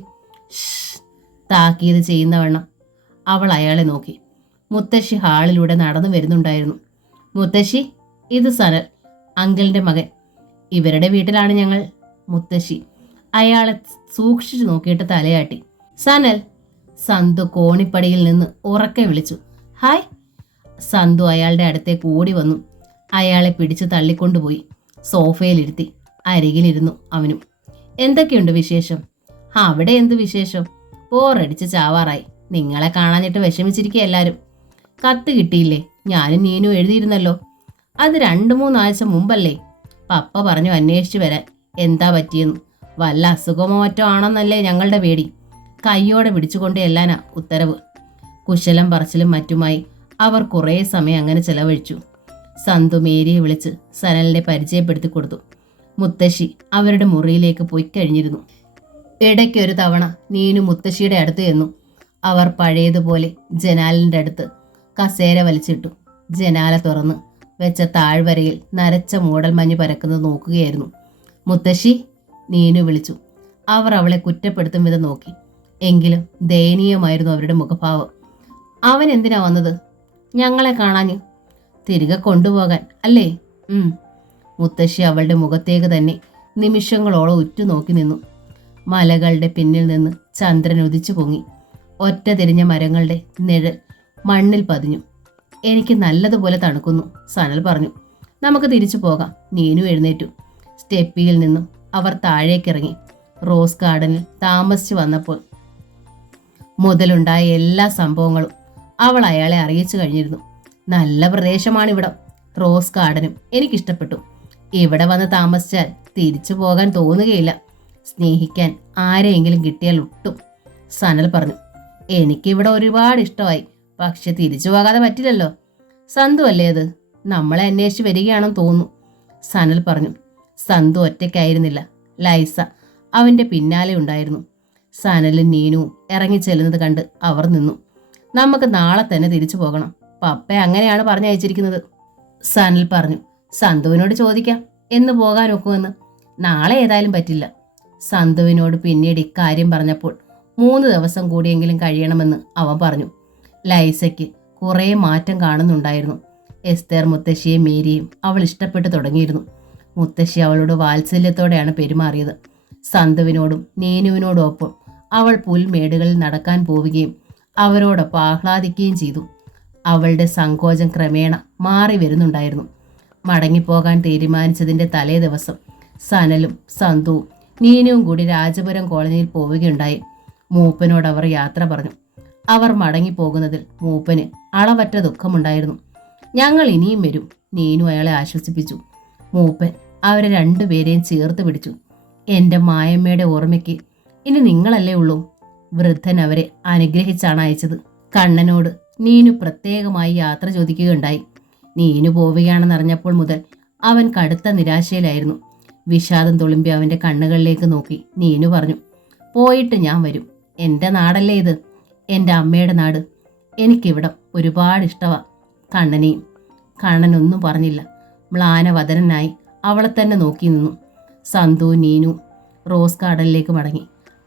താക്കീത് ചെയ്യുന്നവണ്ണം അവൾ അയാളെ നോക്കി. മുത്തശ്ശി ഹാളിലൂടെ നടന്നു വരുന്നുണ്ടായിരുന്നു. മുത്തശ്ശി, ഇത് സനൽ, അങ്കിളിന്റെ മകൻ. ഇവരുടെ വീട്ടിലാണ് ഞങ്ങൾ. മുത്തശ്ശി അയാളെ സൂക്ഷിച്ചു നോക്കിയിട്ട് തലയാട്ടി. സനൽ. സന്തു കോണിപ്പടിയിൽ നിന്ന് ഉറക്കെ വിളിച്ചു. ഹായ്. സന്തു അയാളുടെ അടുത്തേക്ക് ഓടി വന്നു. അയാളെ പിടിച്ചു തള്ളിക്കൊണ്ടുപോയി സോഫയിലിരുത്തി. അരികിലിരുന്നു അവനും. എന്തൊക്കെയുണ്ട് വിശേഷം? അവിടെ എന്ത് വിശേഷം? പോറടിച്ച് ചാവാറായി. നിങ്ങളെ കാണാഞ്ഞിട്ട് വിഷമിച്ചിരിക്കുക എല്ലാവരും. കത്ത് കിട്ടിയില്ലേ? ഞാനും നീനും എഴുതിയിരുന്നല്ലോ. അത് 2-3 ആഴ്ച മുമ്പല്ലേ. പപ്പ പറഞ്ഞു അന്വേഷിച്ചു വരാൻ. എന്താ പറ്റിയെന്ന്. വല്ല അസുഖമോ മറ്റോ ആണെന്നല്ലേ ഞങ്ങളുടെ പേടി. കയ്യോടെ പിടിച്ചുകൊണ്ട് എല്ലാനാ ഉത്തരവ്. കുശലം പറച്ചിലും മറ്റുമായി അവർ കുറേ സമയം അങ്ങനെ ചെലവഴിച്ചു. സന്തു മേരിയെ വിളിച്ച് സനലിനെ പരിചയപ്പെടുത്തി കൊടുത്തു. മുത്തശ്ശി അവരുടെ മുറിയിലേക്ക് പോയി കഴിഞ്ഞിരുന്നു. ഇടയ്ക്കൊരു തവണ നീനു മുത്തശ്ശിയുടെ അടുത്ത് ചെന്നു. അവർ പഴയതുപോലെ ജനാലിൻ്റെ അടുത്ത് കസേര വലിച്ചിട്ടു. ജനാല തുറന്ന് വെച്ച താഴ്വരയിൽ നരച്ച മൂടൽമഞ്ഞ് പരക്കുന്നത് നോക്കുകയായിരുന്നു. മുത്തശ്ശി, നീനു വിളിച്ചു. അവർ അവളെ കുറ്റപ്പെടുത്തും വിധം നോക്കി. എങ്കിലും ദയനീയമായിരുന്നു അവരുടെ മുഖഭാവം. അവൻ എന്തിനാ വന്നത്? ഞങ്ങളെ കാണാഞ്ഞ്. തിരികെ കൊണ്ടുപോകാൻ അല്ലേ? മുത്തശ്ശി അവളുടെ മുഖത്തേക്ക് തന്നെ നിമിഷങ്ങളോളം ഉറ്റുനോക്കി നിന്നു. മലകളുടെ പിന്നിൽ നിന്ന് ചന്ദ്രൻ ഉദിച്ചു പൊങ്ങി. ഒറ്റ തിരിഞ്ഞ മരങ്ങളുടെ നിഴൽ മണ്ണിൽ പതിഞ്ഞു. എനിക്ക് നല്ലതുപോലെ തണുക്കുന്നു, സനൽ പറഞ്ഞു. നമുക്ക് തിരിച്ചു പോകാം. നീനു എഴുന്നേറ്റു. സ്റ്റെപ്പിയിൽ നിന്നും അവർ താഴേക്കിറങ്ങി. റോസ് ഗാർഡനിൽ താമസിച്ചു വന്നപ്പോൾ മുതലുണ്ടായ എല്ലാ സംഭവങ്ങളും അവൾ അയാളെ അറിയിച്ചു കഴിഞ്ഞിരുന്നു. നല്ല പ്രദേശമാണിവിടം. റോസ് ഗാർഡനും എനിക്കിഷ്ടപ്പെട്ടു. ഇവിടെ വന്ന് താമസിച്ചാൽ തിരിച്ചു പോകാൻ തോന്നുകയില്ല. സ്നേഹിക്കാൻ ആരെയെങ്കിലും കിട്ടിയാൽ ഒട്ടും, സനൽ പറഞ്ഞു. എനിക്കിവിടെ ഒരുപാട് ഇഷ്ടമായി. പക്ഷെ തിരിച്ചു പോകാതെ പറ്റില്ലല്ലോ. സന്തു അല്ലേ അത്? നമ്മളെ അന്വേഷിച്ച് വരികയാണെന്ന് തോന്നുന്നു, സനൽ പറഞ്ഞു. സന്തു ഒറ്റയ്ക്കായിരുന്നില്ല. ലൈസ അവൻ്റെ പിന്നാലെ ഉണ്ടായിരുന്നു. സനലും നീനുവും ഇറങ്ങിച്ചെല്ലുന്നത് കണ്ട് അവർ നിന്നു. നമുക്ക് നാളെ തന്നെ തിരിച്ചു പോകണം. പപ്പ അങ്ങനെയാണ് പറഞ്ഞയച്ചിരിക്കുന്നത്, സനൽ പറഞ്ഞു. സന്തുവിനോട് ചോദിക്കാം എന്ന് പോകാൻ ഒക്കുമെന്ന്. നാളെ ഏതായാലും പറ്റില്ല. സന്തുവിനോട് പിന്നീട് ഇക്കാര്യം പറഞ്ഞപ്പോൾ 3 ദിവസം കൂടിയെങ്കിലും കഴിയണമെന്ന് അവൻ പറഞ്ഞു. ലൈസയ്ക്ക് കുറേ മാറ്റം കാണുന്നുണ്ടായിരുന്നു. എസ്തേർ മുത്തശ്ശിയെയും മേരിയെയും അവൾ ഇഷ്ടപ്പെട്ടു തുടങ്ങിയിരുന്നു. മുത്തശ്ശി അവളോട് വാത്സല്യത്തോടെയാണ് പെരുമാറിയത്. സന്തുവിനോടും നീനുവിനോടും ഒപ്പം അവൾ പുൽമേടുകളിൽ നടക്കാൻ പോവുകയും അവരോടൊപ്പം ആഹ്ലാദിക്കുകയും ചെയ്തു. അവളുടെ സങ്കോചം ക്രമേണ മാറി വരുന്നുണ്ടായിരുന്നു. മടങ്ങിപ്പോകാൻ തീരുമാനിച്ചതിൻ്റെ തലേ ദിവസം സനലും സന്തുവും നീനുവും കൂടി രാജപുരം കോളനിയിൽ പോവുകയുണ്ടായി. മൂപ്പനോട് അവർ യാത്ര പറഞ്ഞു. അവർ മടങ്ങിപ്പോകുന്നതിൽ മൂപ്പന് അളവറ്റ ദുഃഖമുണ്ടായിരുന്നു. ഞങ്ങൾ ഇനിയും വരും, നീനു അയാളെ ആശ്വസിപ്പിച്ചു. മൂപ്പൻ അവരെ രണ്ടുപേരെയും ചേർത്ത് പിടിച്ചു. എൻ്റെ മായമ്മയുടെ ഓർമ്മയ്ക്ക് ഇനി നിങ്ങളല്ലേ ഉള്ളൂ. വൃദ്ധൻ അവരെ അനുഗ്രഹിച്ചാണ് അയച്ചത്. കണ്ണനോട് നീനു പ്രത്യേകമായി യാത്ര ചോദിക്കുകയുണ്ടായി. നീനു പോവുകയാണെന്നറിഞ്ഞപ്പോൾ മുതൽ അവൻ കടുത്ത നിരാശയിലായിരുന്നു. വിഷാദം തുളുമ്പി അവൻ്റെ കണ്ണുകളിലേക്ക് നോക്കി നീനു പറഞ്ഞു, പോയിട്ട് ഞാൻ വരും. എൻ്റെ നാടല്ലേ ഇത്, എൻ്റെ അമ്മയുടെ നാട്. എനിക്കിവിടം ഒരുപാട് ഇഷ്ടമാ. കണ്ണനെയും. കണ്ണനൊന്നും പറഞ്ഞില്ല. മ്ലാനവദനായി അവളെ തന്നെ നോക്കി നിന്നു. സന്തു നീനു റോസ് ഗാർഡനിലേക്ക് മടങ്ങി.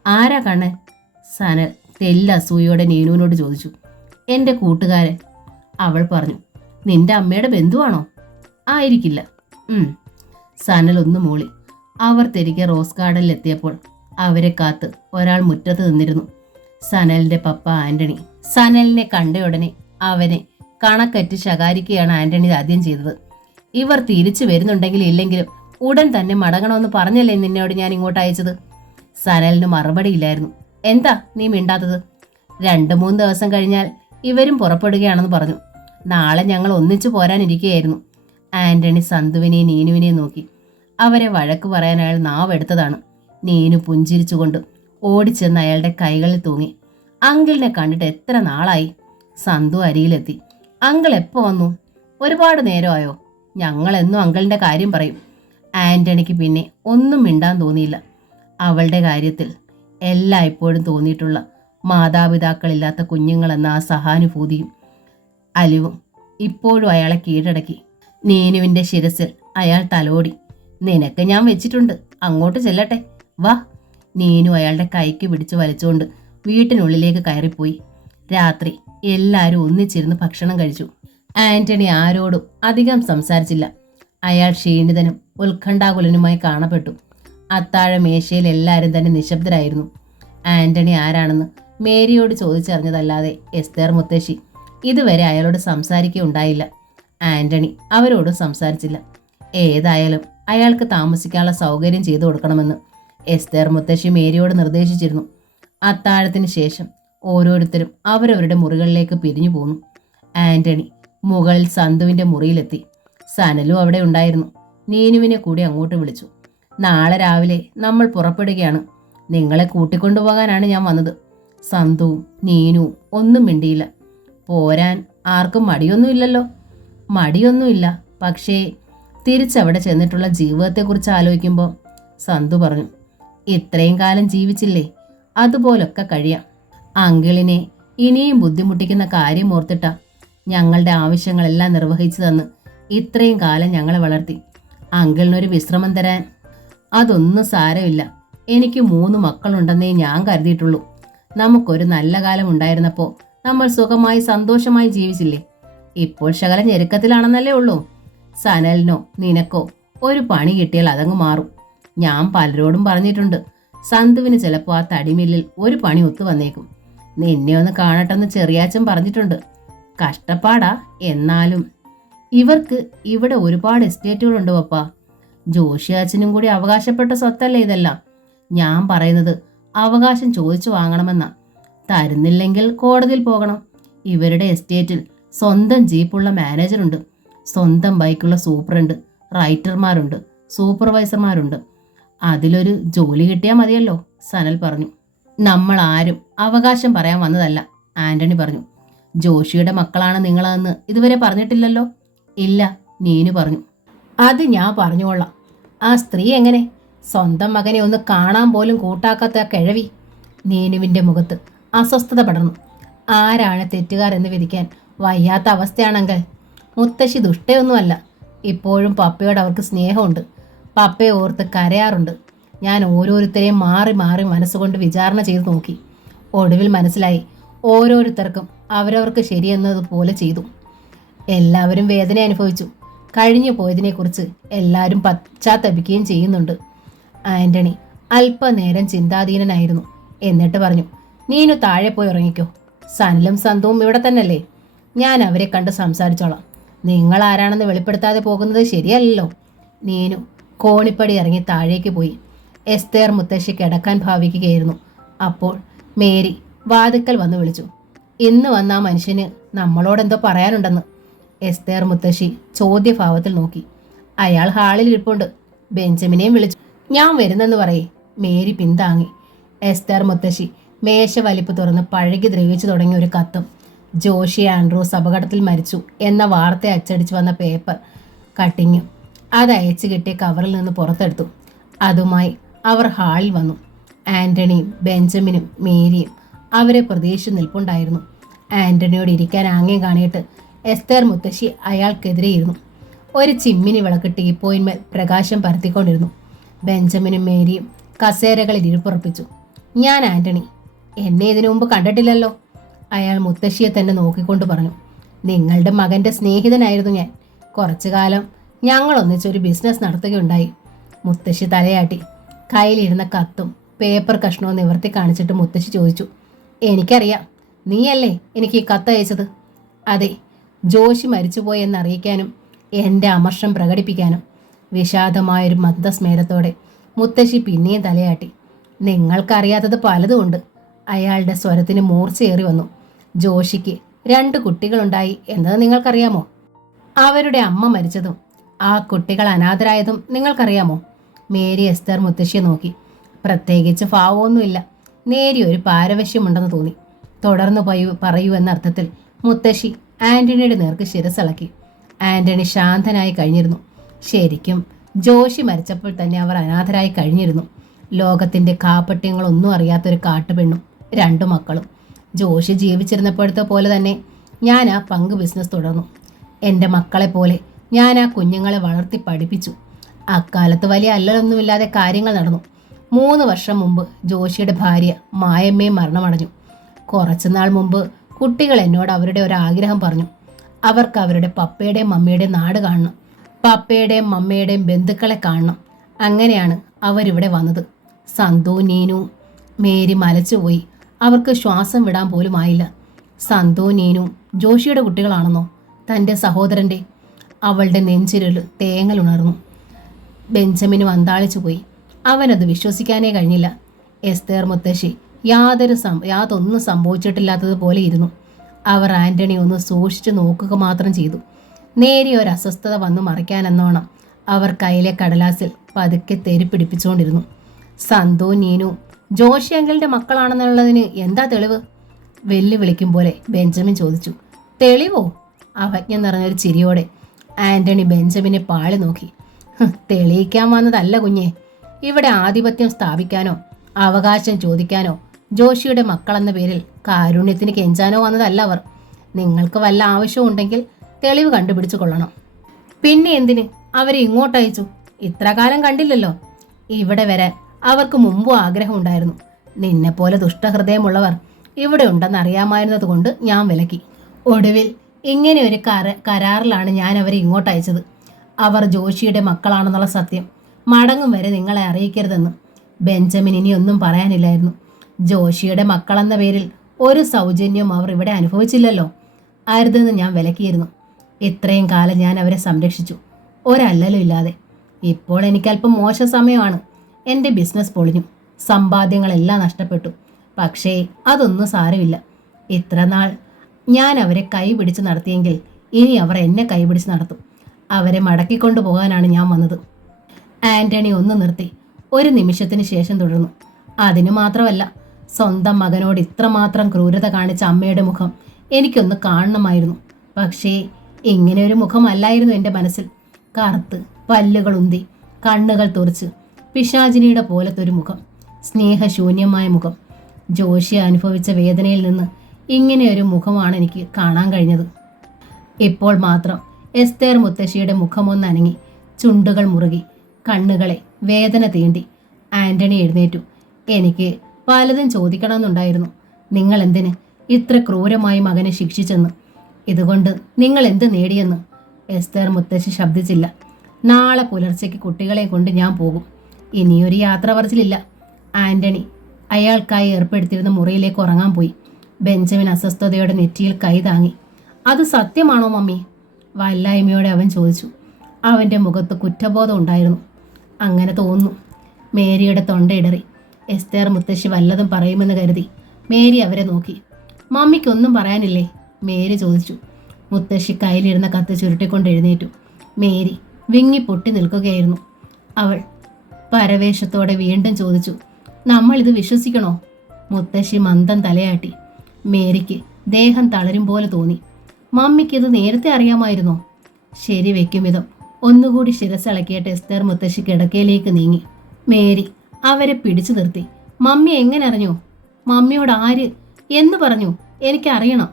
ആരാ കണ്ണൻ? സനൽ തെല്ലസൂയോടെ നീനുവിനോട് ചോദിച്ചു. എൻ്റെ കൂട്ടുകാരൻ, അവൾ പറഞ്ഞു. നിന്റെ അമ്മയുടെ ബന്ധുവാണോ? ആയിരിക്കില്ല. സനൽ ഒന്ന് മൂളി. അവർ തിരികെ റോസ് ഗാർഡനിലെത്തിയപ്പോൾ അവരെ കാത്ത് ഒരാൾ മുറ്റത്ത് നിന്നിരുന്നു. സനലിന്റെ പപ്പ ആന്റണി. സനലിനെ കണ്ടയുടനെ അവനെ കണക്കറ്റ് ശകാരിക്കുകയാണ് ആന്റണി ആദ്യം ചെയ്തത്. ഇവർ തിരിച്ചു വരുന്നുണ്ടെങ്കിലും ഇല്ലെങ്കിലും ഉടൻ തന്നെ മടങ്ങണമെന്ന് പറഞ്ഞല്ലേ നിന്നോട് ഞാൻ ഇങ്ങോട്ട് അയച്ചത്. സനലിന് മറുപടിയില്ലായിരുന്നു. എന്താ നീ മിണ്ടാത്തത്? 2-3 ദിവസം കഴിഞ്ഞാൽ ഇവരും പുറപ്പെടുകയാണെന്ന് പറഞ്ഞു. നാളെ ഞങ്ങൾ ഒന്നിച്ചു പോരാനിരിക്കുകയായിരുന്നു. ആന്റണി സന്തുവിനെയും നീനുവിനെയും നോക്കി. അവരെ വഴക്ക് പറയാൻ അയാൾ നാവെടുത്തതാണ്. നീനു പുഞ്ചിരിച്ചുകൊണ്ട് ഓടിച്ചെന്ന് അയാളുടെ കൈകളിൽ തൂങ്ങി. അങ്കിളിനെ കണ്ടിട്ട് എത്ര നാളായി. സന്തു അരിയിലെത്തി. അങ്കിൾ എപ്പോൾ വന്നു? ഒരുപാട് നേരമായോ? ഞങ്ങളെന്നും അങ്കിളിൻ്റെ കാര്യം പറയും. ആന്റണിക്ക് പിന്നെ ഒന്നും മിണ്ടാൻ തോന്നിയില്ല. അവളുടെ കാര്യത്തിൽ എല്ലായ്പ്പോഴും തോന്നിയിട്ടുള്ള മാതാപിതാക്കളില്ലാത്ത കുഞ്ഞുങ്ങളെന്ന ആ സഹാനുഭൂതിയും അലിവും ഇപ്പോഴും അയാളെ കീഴടക്കി. നീനുവിൻ്റെ ശിരസിൽ അയാൾ തലോടി. നിനക്ക് ഞാൻ വെച്ചിട്ടുണ്ട്, അങ്ങോട്ട് ചെല്ലട്ടെ, വാ. നീനു അയാളുടെ കൈക്ക് പിടിച്ച് വലിച്ചുകൊണ്ട് വീട്ടിനുള്ളിലേക്ക് കയറിപ്പോയി. രാത്രി എല്ലാവരും ഒന്നിച്ചിരുന്ന് ഭക്ഷണം കഴിച്ചു. ആന്റണി ആരോടും അധികം സംസാരിച്ചില്ല. അയാൾ ക്ഷീണിതനും ഉത്കണ്ഠാകുലനുമായി കാണപ്പെട്ടു. അത്താഴ മേശയിൽ എല്ലാവരും തന്നെ നിശബ്ദരായിരുന്നു. ആന്റണി ആരാണെന്ന് മേരിയോട് ചോദിച്ചറിഞ്ഞതല്ലാതെ എസ്തേർ മുത്തശ്ശി ഇതുവരെ അയാളോട് സംസാരിക്കുകയുണ്ടായില്ല. ആന്റണി അവരോട് സംസാരിച്ചില്ല. ഏതായാലും അയാൾക്ക് താമസിക്കാനുള്ള സൗകര്യം ചെയ്തു കൊടുക്കണമെന്ന് എസ്തേർ മുത്തശ്ശി മേരിയോട് നിർദ്ദേശിച്ചിരുന്നു. അത്താഴത്തിന് ശേഷം ഓരോരുത്തരും അവരവരുടെ മുറികളിലേക്ക് പിരിഞ്ഞു പോന്നു. ആന്റണി മുകളിൽ സന്തുവിൻ്റെ മുറിയിലെത്തി. സനലും അവിടെ ഉണ്ടായിരുന്നു. നീനുവിനെ കൂടി അങ്ങോട്ട് വിളിച്ചു. നാളെ രാവിലെ നമ്മൾ പുറപ്പെടുകയാണ്. നിങ്ങളെ കൂട്ടിക്കൊണ്ടുപോകാനാണ് ഞാൻ വന്നത്. സന്തുവും നീനുവും ഒന്നും മിണ്ടിയില്ല. പോരാൻ ആർക്കും മടിയൊന്നുമില്ലല്ലോ. മടിയൊന്നുമില്ല, പക്ഷേ തിരിച്ചവിടെ ചെന്നിട്ടുള്ള ജീവിതത്തെക്കുറിച്ച് ആലോചിക്കുമ്പോൾ സന്തു പറഞ്ഞു, ഇത്രയും കാലം ജീവിച്ചില്ലേ, അതുപോലൊക്കെ കഴിയാം. അങ്കിളിനെ ഇനിയും ബുദ്ധിമുട്ടിക്കുന്ന കാര്യം ഓർത്തിട്ടാ ഞങ്ങളുടെ ആവശ്യങ്ങളെല്ലാം നിർവഹിച്ചു തന്ന് ഇത്രയും കാലം ഞങ്ങളെ വളർത്തി. അങ്കിളിനൊരു വിശ്രമം തരാൻ അതൊന്നും സാരമില്ല. എനിക്ക് 3 മക്കളുണ്ടെന്നേ ഞാൻ കരുതിയിട്ടുള്ളൂ. നമുക്കൊരു നല്ല കാലം ഉണ്ടായിരുന്നപ്പോൾ നമ്മൾ സുഖമായി സന്തോഷമായി ജീവിച്ചില്ലേ. ഇപ്പോൾ ശകലം ഞെരുക്കത്തിലാണെന്നല്ലേ ഉള്ളൂ. സനലിനോ നിനക്കോ ഒരു പണി കിട്ടിയാൽ അതങ്ങ് മാറും. ഞാൻ പലരോടും പറഞ്ഞിട്ടുണ്ട്, സന്തുവിന് ചിലപ്പോൾ ആ തടിമില്ലിൽ ഒരു പണി ഒത്തു വന്നേക്കും. നിന്നെ ഒന്ന് കാണട്ടെന്ന് ചെറിയാച്ചൻ പറഞ്ഞിട്ടുണ്ട്. കഷ്ടപ്പാടാ, എന്നാലും ഇവർക്ക് ഇവിടെ ഒരുപാട് എസ്റ്റേറ്റുകളുണ്ട് പപ്പ. ജോഷിയാച്ചനും കൂടി അവകാശപ്പെട്ട സ്വത്തല്ലേ ഇതെല്ലാം. ഞാൻ പറയുന്നത് അവകാശം ചോദിച്ചു വാങ്ങണമെന്നാ. തരുന്നില്ലെങ്കിൽ കോടതിയിൽ പോകണം. ഇവരുടെ എസ്റ്റേറ്റിൽ സ്വന്തം ജീപ്പുള്ള മാനേജറുണ്ട്, സ്വന്തം ബൈക്കുള്ള സൂപ്രണ്ട്, റൈറ്റർമാരുണ്ട്, സൂപ്പർവൈസർമാരുണ്ട്. അതിലൊരു ജോലി കിട്ടിയാൽ മതിയല്ലോ, സനൽ പറഞ്ഞു. നമ്മൾ ആരും അവകാശം പറയാൻ വന്നതല്ല, ആന്റണി പറഞ്ഞു. ജോഷിയുടെ മക്കളാണ് നിങ്ങളെന്ന് ഇതുവരെ പറഞ്ഞിട്ടില്ലല്ലോ. ഇല്ല, നീനു പറഞ്ഞു. അത് ഞാൻ പറഞ്ഞോളാം. ആ സ്ത്രീ എങ്ങനെ? സ്വന്തം മകനെ ഒന്ന് കാണാൻ പോലും കൂട്ടാക്കാത്ത കിഴവി. നീനുവിൻ്റെ മുഖത്ത് അസ്വസ്ഥത പടർന്നു. ആരാണ് തെറ്റുകാർ എന്ന് വിധിക്കാൻ വയ്യാത്ത അവസ്ഥയാണെങ്കിൽ മുത്തശ്ശി ദുഷ്ടയൊന്നുമല്ല. ഇപ്പോഴും പപ്പയോട് അവർക്ക് സ്നേഹമുണ്ട്. പപ്പയെ ഓർത്ത് കരയാറുണ്ട്. ഞാൻ ഓരോരുത്തരെയും മാറി മാറി മനസ്സുകൊണ്ട് വിചാരണ ചെയ്തു നോക്കി. ഒടുവിൽ മനസ്സിലായി, ഓരോരുത്തർക്കും അവരവർക്ക് ശരിയെന്നതുപോലെ ചെയ്തു. എല്ലാവരും വേദന അനുഭവിച്ചു. കഴിഞ്ഞു പോയതിനെക്കുറിച്ച് എല്ലാവരും പശ്ചാത്തപിക്കുകയും ചെയ്യുന്നുണ്ട്. ആന്റണി അല്പനേരം ചിന്താധീനനായിരുന്നു. എന്നിട്ട് പറഞ്ഞു, നീനു താഴെ പോയി ഉറങ്ങിക്കോ. സനലും സന്തുവും ഇവിടെ തന്നെയല്ലേ? ഞാൻ അവരെ കണ്ട് സംസാരിച്ചോളാം. നിങ്ങൾ ആരാണെന്ന് വെളിപ്പെടുത്താതെ പോകുന്നത് ശരിയല്ലല്ലോ. നീനു കോണിപ്പടി ഇറങ്ങി താഴേക്ക് പോയി. എസ്തേർ മുത്തശ്ശി കിടക്കാൻ ഭാവിക്കുകയായിരുന്നു. അപ്പോൾ മേരി വാതിക്കൽ വന്ന് വിളിച്ചു. ഇന്ന് വന്ന ആ മനുഷ്യന് നമ്മളോടെന്തോ പറയാനുണ്ടെന്ന്. എസ്തേർ മുത്തശ്ശി ചോദ്യഭാവത്തിൽ നോക്കി. അയാൾ ഹാളിൽ ഇരിപ്പുണ്ട്. ബെഞ്ചമിനെയും വിളിച്ചു. ഞാൻ വരുന്നെന്ന് പറയേ. മേരി പിന്താങ്ങി. എസ്തേർ മുത്തശ്ശി മേശ വലിപ്പ് തുറന്ന് പഴകി ദ്രവിച്ചു തുടങ്ങിയ ഒരു കത്തും ജോഷി ആൻഡ്രൂസ് അപകടത്തിൽ മരിച്ചു എന്ന വാർത്ത അച്ചടിച്ചു വന്ന പേപ്പർ കട്ടിങ്ങും അത് അയച്ചു കിട്ടിയ കവറിൽ നിന്ന് പുറത്തെടുത്തു. അതുമായി അവർ ഹാളിൽ വന്നു. ആന്റണിയും ബെഞ്ചമിനും മേരിയും അവരെ പ്രതീക്ഷിച്ച് നിൽപ്പുണ്ടായിരുന്നു. ആന്റണിയോട് ഇരിക്കാൻ ആംഗ്യം കാണിയിട്ട് എസ്തേർ മുത്തശ്ശി അയാൾക്കെതിരെ ഇരുന്നു. ഒരു ചിമ്മിനി വിളക്ക് ടീപ്പോയിന്മേൽ പ്രകാശം പരത്തിക്കൊണ്ടിരുന്നു. ബെഞ്ചമിനും മേരിയും കസേരകളിൽ ഇരിപ്പുറപ്പിച്ചു. ഞാൻ ആന്റണി. എന്നെ ഇതിനു മുമ്പ് കണ്ടിട്ടില്ലല്ലോ. അയാൾ മുത്തശ്ശിയെ തന്നെ നോക്കിക്കൊണ്ട് പറഞ്ഞു. നിങ്ങളുടെ മകൻ്റെ സ്നേഹിതനായിരുന്നു ഞാൻ. കുറച്ചു കാലം ഞങ്ങൾ ഒന്നിച്ചൊരു ബിസിനസ് നടത്തുകയുണ്ടായി. മുത്തശ്ശി തലയാട്ടി. കയ്യിലിരുന്ന കത്തും പേപ്പർ കഷ്ണവും നിവർത്തി കാണിച്ചിട്ട് മുത്തശ്ശി ചോദിച്ചു. എനിക്കറിയാം, നീയല്ലേ എനിക്ക് ഈ കത്ത് അയച്ചത്? അതെ. ജോഷി മരിച്ചുപോയി എന്നറിയിക്കാനും എൻ്റെ അമർഷം പ്രകടിപ്പിക്കാനും. വിഷാദമായൊരു മന്ദസ്മേരത്തോടെ മുത്തശ്ശി പിന്നെയും തലയാട്ടി. നിങ്ങൾക്കറിയാത്തത് പലതുമുണ്ട്. അയാളുടെ സ്വരത്തിന് മൂർച്ചയേറി വന്നു. ജോഷിക്ക് 2 കുട്ടികളുണ്ടായി എന്നത് നിങ്ങൾക്കറിയാമോ? അവരുടെ അമ്മ മരിച്ചതും ആ കുട്ടികൾ അനാഥരായതും നിങ്ങൾക്കറിയാമോ? മേരി എസ്തർ മുത്തശ്ശിയെ നോക്കി. പ്രത്യേകിച്ച് ഭാവമൊന്നുമില്ല. നേരിയൊരു പാരവശ്യമുണ്ടെന്ന് തോന്നി. തുടർന്ന് പറയൂ എന്ന അർത്ഥത്തിൽ മുത്തശ്ശി ആന്റണിയുടെ നേർക്ക് ശിരസിളക്കി. ആന്റണി ശാന്തനായി കഴിഞ്ഞിരുന്നു. ശരിക്കും ജോഷി മരിച്ചപ്പോൾ തന്നെ അവർ അനാഥരായി കഴിഞ്ഞിരുന്നു. ലോകത്തിൻ്റെ കാപ്പട്യങ്ങളൊന്നും അറിയാത്തൊരു കാട്ടുപെണ്ണും 2 മക്കളും. ജോഷി ജീവിച്ചിരുന്നപ്പോഴത്തെ പോലെ തന്നെ ഞാൻ ആ പങ്ക് ബിസിനസ് തുടർന്നു. എൻ്റെ മക്കളെ പോലെ ഞാൻ ആ കുഞ്ഞുങ്ങളെ വളർത്തി പഠിപ്പിച്ചു. അക്കാലത്ത് വലിയ അല്ലലൊന്നുമില്ലാതെ കാര്യങ്ങൾ നടന്നു. 3 വർഷം മുമ്പ് ജോഷിയുടെ ഭാര്യ മായമ്മയും മരണമടഞ്ഞു. കുറച്ചുനാൾ മുമ്പ് കുട്ടികൾ എന്നോട് അവരുടെ ഒരാഗ്രഹം പറഞ്ഞു. അവർക്ക് അവരുടെ പപ്പയുടെയും മമ്മിയുടെയും നാട് കാണണം. പപ്പയുടെയും മമ്മയുടെയും ബന്ധുക്കളെ കാണണം. അങ്ങനെയാണ് അവരിവിടെ വന്നത്. സന്തു, നീനു. മേരി മലച്ചുപോയി. അവർക്ക് ശ്വാസം വിടാൻ പോലും ആയില്ല. സന്തു, നീനു ജോഷിയുടെ കുട്ടികളാണെന്നോ? തൻ്റെ സഹോദരൻ്റെ. അവളുടെ നെഞ്ചിരിൽ തേങ്ങൽ ഉണർന്നു. ബെഞ്ചമിനും അന്താളിച്ചു പോയി. അവനത് വിശ്വസിക്കാനേ കഴിഞ്ഞില്ല. എസ്തേർ മുത്തശ്ശി യാതൊന്നും സംഭവിച്ചിട്ടില്ലാത്തതുപോലെ ഇരുന്നു. അവർ ആന്റണി ഒന്ന് സൂക്ഷിച്ചു നോക്കുക മാത്രം ചെയ്തു. നേരിയ ഒരു അസ്വസ്ഥത വന്നു മറിക്കാനെന്നോണം അവർ കയ്യിലെ കടലാസിൽ പതുക്കെ തെരിപ്പിടിപ്പിച്ചുകൊണ്ടിരുന്നു. സന്തു, നീനു ജോഷി അങ്കിളിൻ്റെ മക്കളാണെന്നുള്ളതിന് എന്താ തെളിവ്? വെല്ലുവിളിക്കും പോലെ ബെഞ്ചമിൻ ചോദിച്ചു. തെളിവോ? അവജ്ഞ നിറഞ്ഞൊരു ചിരിയോടെ ആന്റണി ബെഞ്ചമിനെ പാളി നോക്കി. തെളിയിക്കാൻ വന്നതല്ല കുഞ്ഞെ. ഇവിടെ ആധിപത്യം സ്ഥാപിക്കാനോ അവകാശം ചോദിക്കാനോ ജോഷിയുടെ മക്കളെന്ന പേരിൽ കാരുണ്യത്തിന് കെഞ്ചാനോ വന്നതല്ല അവർ. നിങ്ങൾക്ക് വല്ല ആവശ്യമുണ്ടെങ്കിൽ തെളിവ് കണ്ടുപിടിച്ചു കൊള്ളണം. പിന്നെ എന്തിന് അവരെ ഇങ്ങോട്ട് അയച്ചു? ഇത്ര കാലം കണ്ടില്ലല്ലോ. ഇവിടെ വരാൻ അവർക്ക് മുമ്പും ആഗ്രഹമുണ്ടായിരുന്നു. നിന്നെപ്പോലെ ദുഷ്ടഹൃദയമുള്ളവർ ഇവിടെ ഉണ്ടെന്ന് അറിയാമായിരുന്നത് കൊണ്ട് ഞാൻ വിലക്കി. ഒടുവിൽ ഇങ്ങനെ ഒരു കരാറിലാണ് ഞാൻ അവരെ ഇങ്ങോട്ട് അയച്ചത്. അവർ ജോഷിയുടെ മക്കളാണെന്നുള്ള സത്യം മടങ്ങും വരെ നിങ്ങളെ അറിയിക്കരുതെന്ന്. ബെഞ്ചമിൻ ഇനിയൊന്നും പറയാനില്ലായിരുന്നു. ജോഷിയുടെ മക്കളെന്ന പേരിൽ ഒരു സൗജന്യവും അവർ ഇവിടെ അനുഭവിച്ചില്ലല്ലോ. അരുതെന്ന് ഞാൻ വിലക്കിയിരുന്നു. ഇത്രയും കാലം ഞാൻ അവരെ സംരക്ഷിച്ചു, ഒരല്ലലും ഇല്ലാതെ. ഇപ്പോൾ എനിക്കല്പം മോശ സമയമാണ്. എൻ്റെ ബിസിനസ് പൊളിഞ്ഞു, സമ്പാദ്യങ്ങളെല്ലാം നഷ്ടപ്പെട്ടു. പക്ഷേ അതൊന്നും സാരമില്ല. ഇത്ര നാൾ ഞാൻ അവരെ കൈപിടിച്ച് നടത്തിയെങ്കിൽ ഇനി അവർ എന്നെ കൈപിടിച്ച് നടത്തും. അവരെ മടക്കിക്കൊണ്ടു പോകാനാണ് ഞാൻ വന്നത്. ആന്റണി ഒന്ന് നിർത്തി ഒരു നിമിഷത്തിന് ശേഷം തുടർന്നു. അതിനു മാത്രമല്ല, സ്വന്തം മകനോട് ഇത്രമാത്രം ക്രൂരത കാണിച്ച അമ്മയുടെ മുഖം എനിക്കൊന്ന് കാണണമായിരുന്നു. പക്ഷേ ഇങ്ങനെ ഒരു മുഖമല്ലായിരുന്നു എൻ്റെ മനസ്സിൽ. കറുത്ത്, പല്ലുകൾ ഉന്തി, കണ്ണുകൾ തുറച്ച്, പിശാചിനിയുടെ പോലത്തെ ഒരു മുഖം, സ്നേഹശൂന്യമായ മുഖം. ജോഷി അനുഭവിച്ച വേദനയിൽ നിന്ന് ഇങ്ങനെ ഒരു മുഖമാണ് എനിക്ക് കാണാൻ കഴിഞ്ഞത്. ഇപ്പോൾ മാത്രം എസ്തേർ മുത്തശ്ശിയുടെ മുഖമൊന്നനങ്ങി, ചുണ്ടുകൾ മുറുകി, കണ്ണുകളെ വേദന തീണ്ടി. ആന്റണി എഴുന്നേറ്റു. എനിക്ക് പലതും ചോദിക്കണമെന്നുണ്ടായിരുന്നു. നിങ്ങൾ എന്തിന് ഇത്ര ക്രൂരമായി മകനെ ശിക്ഷിച്ചെന്ന്, ഇതുകൊണ്ട് നിങ്ങൾ എന്ത് നേടിയെന്ന്. എസ്തേർ മുത്തശ്ശി ശബ്ദിച്ചില്ല. നാളെ പുലർച്ചയ്ക്ക് കുട്ടികളെ കൊണ്ട് ഞാൻ പോകും. ഇനിയൊരു യാത്ര പറച്ചിലില്ല. ആന്റണി അയാൾക്കായി ഏർപ്പെടുത്തിയിരുന്ന മുറിയിലേക്ക് ഉറങ്ങാൻ പോയി. ബെഞ്ചമിൻ അസ്വസ്ഥതയോടെ നെറ്റിയിൽ കൈ താങ്ങി. അത് സത്യമാണോ മമ്മി? വല്ലായ്മയോടെ അവൻ ചോദിച്ചു. അവൻ്റെ മുഖത്ത് കുറ്റബോധം ഉണ്ടായിരുന്നു. അങ്ങനെ തോന്നുന്നു. മേരിയുടെ തൊണ്ടയിടറി. എസ്തേർ മുത്തശ്ശി വല്ലതും പറയുമെന്ന് കരുതി മേരി അവരെ നോക്കി. മമ്മിക്കൊന്നും പറയാനില്ലേ? മേരി ചോദിച്ചു. മുത്തശ്ശി കയ്യിലിരുന്ന കത്ത് ചുരുട്ടിക്കൊണ്ട് എഴുന്നേറ്റു. മേരി വിങ്ങി പൊട്ടി നിൽക്കുകയായിരുന്നു. അവൾ പരവേശത്തോടെ വീണ്ടും ചോദിച്ചു, നമ്മളിത് വിശ്വസിക്കണോ? മുത്തശ്ശി മന്ദം തലയാട്ടി. മേരിക്ക് ദേഹം തളരും പോലെ തോന്നി. മമ്മിക്കിത് നേരത്തെ അറിയാമായിരുന്നോ? ശരി വെക്കും വിധം ഒന്നുകൂടി ശിരസിളക്കിയിട്ട് എസ്തേർ മുത്തശ്ശി കിടക്കയിലേക്ക് നീങ്ങി. മേരി അവരെ പിടിച്ചു നിർത്തി. മമ്മി എങ്ങനെ അറിഞ്ഞു? മമ്മിയോട് ആര് എന്ന് പറഞ്ഞു? എനിക്കറിയണം.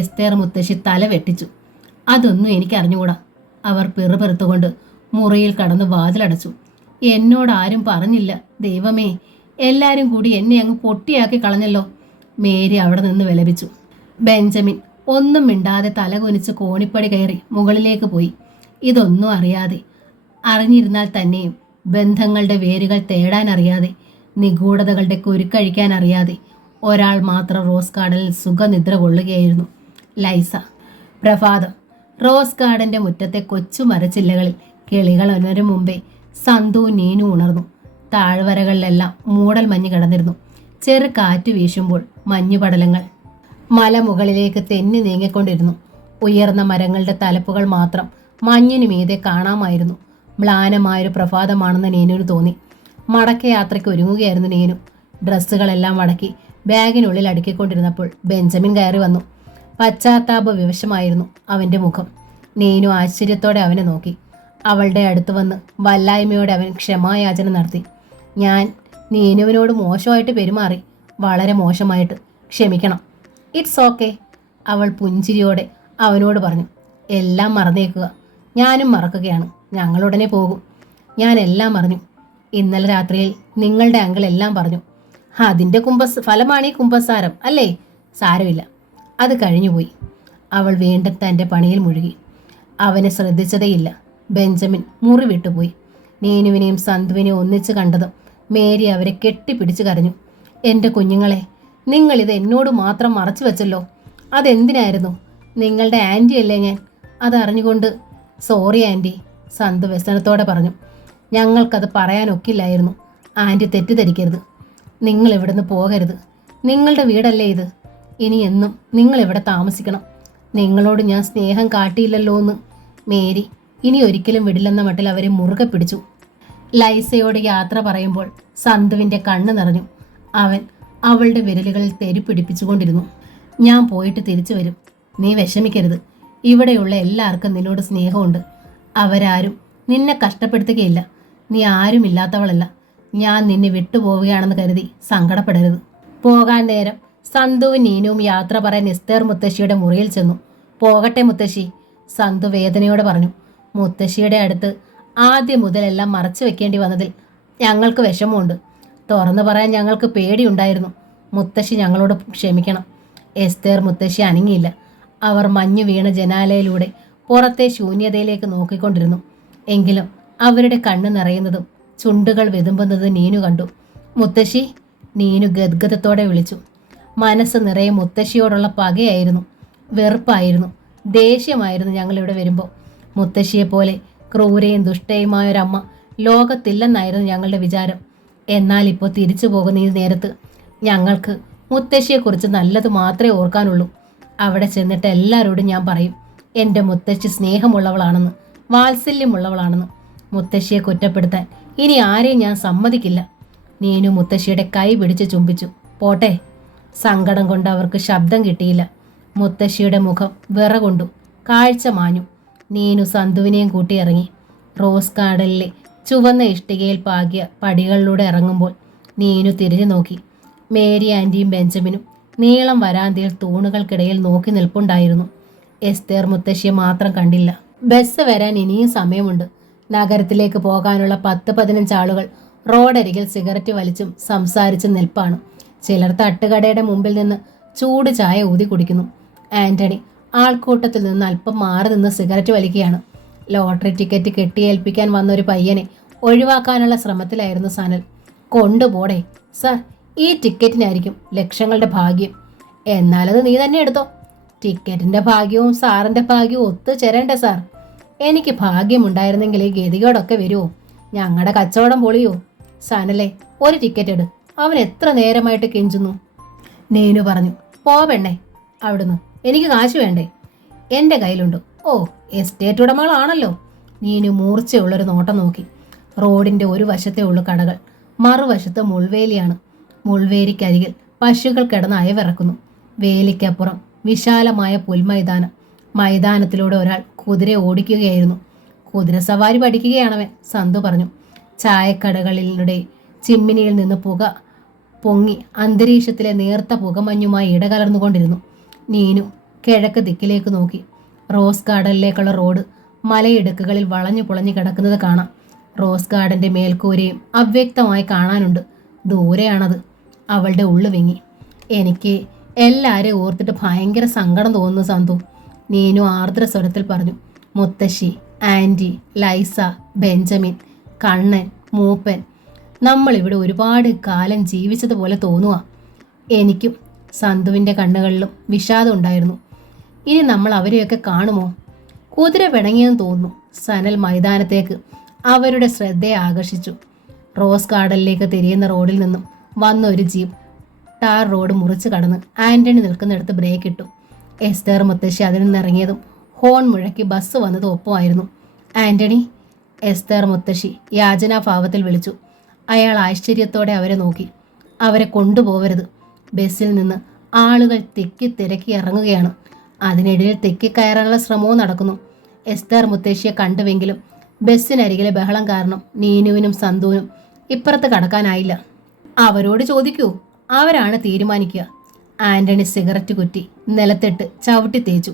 എസ്തേർ മുത്തശ്ശി തല വെട്ടിച്ചു. അതൊന്നും എനിക്കറിഞ്ഞുകൂടാ. അവർ പെറുപെറുത്തുകൊണ്ട് മുറിയിൽ കടന്ന് വാതിലടച്ചു. എന്നോടാരും പറഞ്ഞില്ല. ദൈവമേ, എല്ലാവരും കൂടി എന്നെ അങ്ങ് പൊട്ടിയാക്കി കളഞ്ഞല്ലോ. മേരി അവിടെ നിന്ന് വിലപിച്ചു. ബെഞ്ചമിൻ ഒന്നും മിണ്ടാതെ തലകുനിച്ച് കോണിപ്പടി കയറി മുകളിലേക്ക് പോയി. ഇതൊന്നും അറിയാതെ, അറിഞ്ഞിരുന്നാൽ തന്നെയും ബന്ധങ്ങളുടെ വേരുകൾ തേടാൻ അറിയാതെ, നിഗൂഢതകളുടെ കുരുക്കഴിക്കാൻ അറിയാതെ ഒരാൾ മാത്രം റോസ് ഗാർഡനിൽ സുഖനിദ്ര കൊള്ളുകയായിരുന്നു. ലൈസ. പ്രഭാതം. റോസ് ഗാർഡന്റെ മുറ്റത്തെ കൊച്ചു മരച്ചില്ലകളിൽ കിളികൾ ഉണരും മുമ്പേ സന്തു നീനു ഉണർന്നു. താഴ്വരകളിലെല്ലാം മൂടൽ മഞ്ഞ് കിടന്നിരുന്നു. ചെറു കാറ്റ് വീശുമ്പോൾ മഞ്ഞുപടലങ്ങൾ മലമുകളിലേക്ക് തെന്നി നീങ്ങിക്കൊണ്ടിരുന്നു. ഉയർന്ന മരങ്ങളുടെ തലപ്പുകൾ മാത്രം മഞ്ഞിനു മീതെ കാണാമായിരുന്നു. മ്ലാനമായൊരു പ്രഭാതമാണെന്ന് നീനുവിന് തോന്നി. മടക്കയാത്രയ്ക്ക് ഒരുങ്ങുകയായിരുന്നു നീനു. ഡ്രസ്സുകളെല്ലാം മടക്കി ബാഗിനുള്ളിൽ അടുക്കിക്കൊണ്ടിരുന്നപ്പോൾ ബെഞ്ചമിൻ കയറി വന്നു. പശ്ചാത്താപ വിവശമായിരുന്നു അവൻ്റെ മുഖം. നീനു ആശ്ചര്യത്തോടെ അവനെ നോക്കി. അവളുടെ അടുത്ത് വന്ന് വല്ലായ്മയോടെ അവൻ ക്ഷമായാചന നടത്തി. ഞാൻ നീനുവിനോട് മോശമായിട്ട് പെരുമാറി, വളരെ മോശമായിട്ട്. ക്ഷമിക്കണം. ഇറ്റ്സ് ഓക്കെ, അവൾ പുഞ്ചിരിയോടെ അവനോട് പറഞ്ഞു. എല്ലാം മറന്നേക്കുക. ഞാനും മറക്കുകയാണ്. ഞങ്ങളുടനെ പോകും. ഞാൻ എല്ലാം അറിഞ്ഞു. ഇന്നലെ രാത്രിയിൽ നിങ്ങളുടെ അങ്കിൾ എല്ലാം പറഞ്ഞു. അതിൻ്റെ ഫലമാണ് ഈ കുമ്പസാരം അല്ലേ? സാരമില്ല, അത് കഴിഞ്ഞുപോയി. അവൾ വീണ്ടും തൻ്റെ പണിയിൽ മുഴുകി. അവനെ ശ്രദ്ധിച്ചതേയില്ല. ബെഞ്ചമിൻ മുറി വിട്ടുപോയി. നീനുവിനെയും സന്തുവിനെയും ഒന്നിച്ച് കണ്ടതും മേരി അവരെ കെട്ടിപ്പിടിച്ച് കരഞ്ഞു. എൻ്റെ കുഞ്ഞുങ്ങളെ, നിങ്ങളിത് എന്നോട് മാത്രം മറച്ചു വെച്ചല്ലോ. അതെന്തിനായിരുന്നു? നിങ്ങളുടെ ആൻറ്റി അല്ലേ ഞാൻ? അതറിഞ്ഞുകൊണ്ട്. സോറി ആൻറ്റി, സന്തു വ്യസനത്തോടെ പറഞ്ഞു. ഞങ്ങൾക്കത് പറയാനൊക്കില്ലായിരുന്നു. ആൻറ്റി തെറ്റിദ്ധരിക്കരുത്. നിങ്ങൾ ഇവിടുന്ന് പോകരുത്. നിങ്ങളുടെ വീടല്ലേ ഇത്. ഇനി എന്നും നിങ്ങൾ ഇവിടെ താമസിക്കണം. നിങ്ങളോട് ഞാൻ സ്നേഹം കാട്ടിയില്ലല്ലോ എന്ന്. മേരി ഇനി ഒരിക്കലും വിടില്ലെന്ന മട്ടിൽ അവരെ മുറുകെ പിടിച്ചു. ലൈസയോട് യാത്ര പറയുമ്പോൾ സന്തുവിൻ്റെ കണ്ണ് നിറഞ്ഞു. അവൻ അവളുടെ വിരലുകളിൽ തെരി പിടിപ്പിച്ചുകൊണ്ടിരുന്നു. ഞാൻ പോയിട്ട് തിരിച്ചു വരും. നീ വിഷമിക്കരുത്. ഇവിടെയുള്ള എല്ലാവർക്കും നിന്നോട് സ്നേഹമുണ്ട്. അവരാരും നിന്നെ കഷ്ടപ്പെടുത്തുകയില്ല. നീ ആരുമില്ലാത്തവളല്ല. ഞാൻ നിന്നെ വിട്ടുപോവുകയാണെന്ന് കരുതി സങ്കടപ്പെടരുത്. പോകാൻ നേരം സന്തുവും നീനുവും യാത്ര പറയാൻ എസ്തേർ മുത്തശ്ശിയുടെ മുറിയിൽ ചെന്നു. പോകട്ടെ മുത്തശ്ശി, സന്തു വേദനയോടെ പറഞ്ഞു. മുത്തശ്ശിയുടെ അടുത്ത് ആദ്യം മുതലെല്ലാം മറച്ചു വെക്കേണ്ടി വന്നതിൽ ഞങ്ങൾക്ക് വിഷമമുണ്ട്. തുറന്നു പറയാൻ ഞങ്ങൾക്ക് പേടിയുണ്ടായിരുന്നു. മുത്തശ്ശി ഞങ്ങളോട് ക്ഷമിക്കണം. എസ്തേർ മുത്തശ്ശി അനങ്ങിയില്ല. അവർ മഞ്ഞു വീണ ജനാലയിലൂടെ പുറത്തെ ശൂന്യതയിലേക്ക് നോക്കിക്കൊണ്ടിരുന്നു. എങ്കിലും അവരുടെ കണ്ണ് നിറയുന്നതും ചുണ്ടുകൾ വെതുമ്പുന്നതും നീനു കണ്ടു. മുത്തശ്ശി, നീനു ഗദ്ഗതത്തോടെ വിളിച്ചു. മനസ്സ് നിറയെ മുത്തശ്ശിയോടുള്ള പകയായിരുന്നു, വെറുപ്പായിരുന്നു, ദേഷ്യമായിരുന്നു. ഞങ്ങളിവിടെ വരുമ്പോൾ മുത്തശ്ശിയെപ്പോലെ ക്രൂരയും ദുഷ്ടയുമായൊരമ്മ ലോകത്തില്ലെന്നായിരുന്നു ഞങ്ങളുടെ വിചാരം. എന്നാൽ ഇപ്പോൾ തിരിച്ചു പോകുന്ന ഈ നേരത്ത് ഞങ്ങൾക്ക് മുത്തശ്ശിയെക്കുറിച്ച് നല്ലത് മാത്രമേ ഓർക്കാനുള്ളൂ. അവിടെ ചെന്നിട്ട് എല്ലാവരോടും ഞാൻ പറയും, എൻ്റെ മുത്തശ്ശി സ്നേഹമുള്ളവളാണെന്ന്, വാത്സല്യമുള്ളവളാണെന്ന്. മുത്തശ്ശിയെ കുറ്റപ്പെടുത്താൻ ഇനി ആരെയും ഞാൻ സമ്മതിക്കില്ല. നീനു മുത്തശ്ശിയുടെ കൈ പിടിച്ച് ചുംബിച്ചു. പോട്ടെ. സങ്കടം കൊണ്ട് അവർക്ക് ശബ്ദം കിട്ടിയില്ല. മുത്തശ്ശിയുടെ മുഖം വിറകൊണ്ടു, കാഴ്ച മാഞ്ഞു. നീനു സന്തുവിനെയും കൂട്ടി ഇറങ്ങി. റോസ് ഗാർഡനിലെ ചുവന്ന ഇഷ്ടികയിൽ പാകിയ പടികളിലൂടെ ഇറങ്ങുമ്പോൾ നീനു തിരിഞ്ഞു നോക്കി. മേരി ആൻറ്റിയും ബെഞ്ചമിനും നീളം വരാന്തയിൽ തൂണുകൾക്കിടയിൽ നോക്കി നിൽപ്പുണ്ടായിരുന്നു. എസ്തേർ മുത്തശ്ശിയെ മാത്രം കണ്ടില്ല. ബസ് വരാൻ ഇനിയും സമയമുണ്ട്. നഗരത്തിലേക്ക് പോകാനുള്ള 10-15 ആളുകൾ റോഡരികിൽ സിഗരറ്റ് വലിച്ചും സംസാരിച്ചും നിൽപ്പാണ്. ചിലർ തട്ടുകടയുടെ മുമ്പിൽ നിന്ന് ചൂട് ചായ ഊതി കുടിക്കുന്നു. ആന്റണി ആൾക്കൂട്ടത്തിൽ നിന്ന് അല്പം മാറി നിന്ന് സിഗരറ്റ് വലിക്കുകയാണ്. ലോട്ടറി ടിക്കറ്റ് കെട്ടിയേൽപ്പിക്കാൻ വന്ന ഒരു പയ്യനെ ഒഴിവാക്കാനുള്ള ശ്രമത്തിലായിരുന്നു സനൽ. കൊണ്ടുപോടേ സാർ, ഈ ടിക്കറ്റിനായിരിക്കും ലക്ഷങ്ങളുടെ ഭാഗ്യം. എന്നാലത് നീ തന്നെ എടുത്തോ. ടിക്കറ്റിന്റെ ഭാഗ്യവും സാറിന്റെ ഭാഗ്യവും ഒത്തുചേരണ്ടേ സാർ? എനിക്ക് ഭാഗ്യമുണ്ടായിരുന്നെങ്കിൽ ഈ ഗതികേടൊക്കെ വരുമോ? ഞങ്ങളുടെ കച്ചവടം പൊളിയോ? സനലെ, ഒരു ടിക്കറ്റ് എടു. അവൻ എത്ര നേരമായിട്ട് കെഞ്ചുന്നു. നീനു പറഞ്ഞു. പോവെണ്ണേ അവിടുന്ന്, എനിക്ക് കാശ് വേണ്ടേ? എൻ്റെ കയ്യിലുണ്ട്. ഓ, എസ്റ്റേറ്റ് ഉടമകളാണല്ലോ. നീനു മൂർച്ചയുള്ളൊരു നോട്ടം നോക്കി. റോഡിൻ്റെ ഒരു വശത്തേ ഉള്ളു കടകൾ, മറുവശത്ത് മുൾവേലിയാണ്. മുൾവേലിക്കരികിൽ പശുക്കൾ കിടന്ന് അയവിറക്കുന്നു. വേലിക്കപ്പുറം വിശാലമായ പുൽമൈതാനം. മൈതാനത്തിലൂടെ ഒരാൾ കുതിര ഓടിക്കുകയായിരുന്നു. കുതിരസവാരി പഠിക്കുകയാണവൻ, സന്തു പറഞ്ഞു. ചായക്കടകളിലൂടെ ചിമ്മിനിയിൽ നിന്ന് പുക പൊങ്ങി അന്തരീക്ഷത്തിലെ നേർത്ത പുകമഞ്ഞുമായി ഇടകലർന്നുകൊണ്ടിരുന്നു. നീനു കിഴക്ക് ദിക്കിലേക്ക് നോക്കി. റോസ് ഗാർഡനിലേക്കുള്ള റോഡ് മലയിടുക്കുകളിൽ വളഞ്ഞു പുളഞ്ഞു കിടക്കുന്നത് കാണാം. റോസ് ഗാർഡന്റെ മേൽക്കൂരയും അവ്യക്തമായി കാണാനുണ്ട്. ദൂരെയാണത്. അവളുടെ ഉള്ളു വിങ്ങി. എനിക്ക് എല്ലാവരെയും ഓർത്തിട്ട് ഭയങ്കര സങ്കടം തോന്നുന്നു സന്തു, നീനു ആർദ്ര സ്വരത്തിൽ പറഞ്ഞു. മുത്തശ്ശി, ആൻറ്റി, ലൈസ, ബെഞ്ചമിൻ, കണ്ണൻ, മൂപ്പൻ, നമ്മളിവിടെ ഒരുപാട് കാലം ജീവിച്ചതുപോലെ തോന്നുക. എനിക്കും. സന്തുവിൻ്റെ കണ്ണുകളിലും വിഷാദം ഉണ്ടായിരുന്നു. ഇനി നമ്മൾ അവരെയൊക്കെ കാണുമോ? കുതിര പിണങ്ങിയെന്ന് തോന്നുന്നു. സനൽ മൈതാനത്തേക്ക് അവരുടെ ശ്രദ്ധയെ ആകർഷിച്ചു. റോസ് ഗാർഡനിലേക്ക് തിരിയുന്ന റോഡിൽ നിന്നും വന്ന ഒരു ജീപ്പ് ടാർ റോഡ് മുറിച്ച് കടന്ന് ആന്റണി നിൽക്കുന്നിടത്ത് ബ്രേക്ക് ഇട്ടു. എസ്തേർ മുത്തശ്ശി അതിൽ നിന്നിറങ്ങിയതും ഹോൺ മുഴക്കി ബസ് വന്നതും ഒപ്പമായിരുന്നു. ആന്റണി, എസ്തേർ മുത്തശ്ശി യാചനാഭാവത്തിൽ വിളിച്ചു. അയാൾ ആശ്ചര്യത്തോടെ അവരെ നോക്കി. അവരെ കൊണ്ടുപോകരുത്. ബസ്സിൽ നിന്ന് ആളുകൾ തിക്കി തിരക്കി ഇറങ്ങുകയാണ്. അതിനിടയിൽ തെക്കിക്കയറാനുള്ള ശ്രമവും നടക്കുന്നു. എസ്തേർ മുത്തശ്ശിയെ കണ്ടുവെങ്കിലും ബസ്സിനരികിലെ ബഹളം കാരണം നീനുവിനും സന്തുവിനും ഇപ്പുറത്ത് കടക്കാനായില്ല. അവരോട് ചോദിക്കൂ, അവരാണ് തീരുമാനിക്കുക. ആന്റണി സിഗരറ്റ് കുറ്റി നിലത്തിട്ട് ചവിട്ടി തേച്ചു.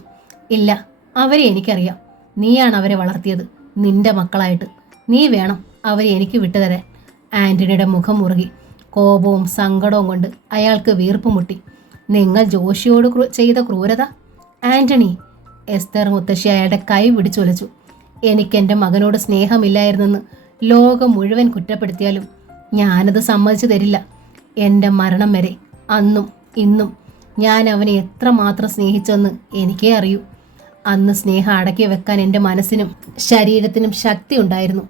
ഇല്ല, അവരെ എനിക്കറിയാം. നീയാണ് അവരെ വളർത്തിയത്, നിന്റെ മക്കളായിട്ട്. നീ വേണം അവരെ എനിക്ക് വിട്ടുതരാൻ. ആന്റണിയുടെ മുഖം മുറുകി. കോപവും സങ്കടവും കൊണ്ട് അയാൾക്ക് വീർപ്പ് മുട്ടി. നിങ്ങൾ ജോഷിയോട് ചെയ്ത ക്രൂരത? ആന്റണി, എസ്തേർ മുത്തശ്ശി അയാളുടെ കൈ പിടിച്ചുലച്ചു. എനിക്കെൻ്റെ മകനോട് സ്നേഹമില്ലായിരുന്നെന്ന് ലോകം മുഴുവൻ കുറ്റപ്പെടുത്തിയാലും ഞാനത് സമ്മതിച്ചു തരില്ല. എൻ്റെ മരണം വരെ, അന്നും ഇന്നും ഞാൻ അവനെ എത്രമാത്രം സ്നേഹിച്ചെന്ന് എനിക്കേ അറിയൂ. അന്ന് സ്നേഹം അടക്കി വെക്കാൻ എൻ്റെ മനസ്സിനും ശരീരത്തിനും ശക്തി ഉണ്ടായിരുന്നു.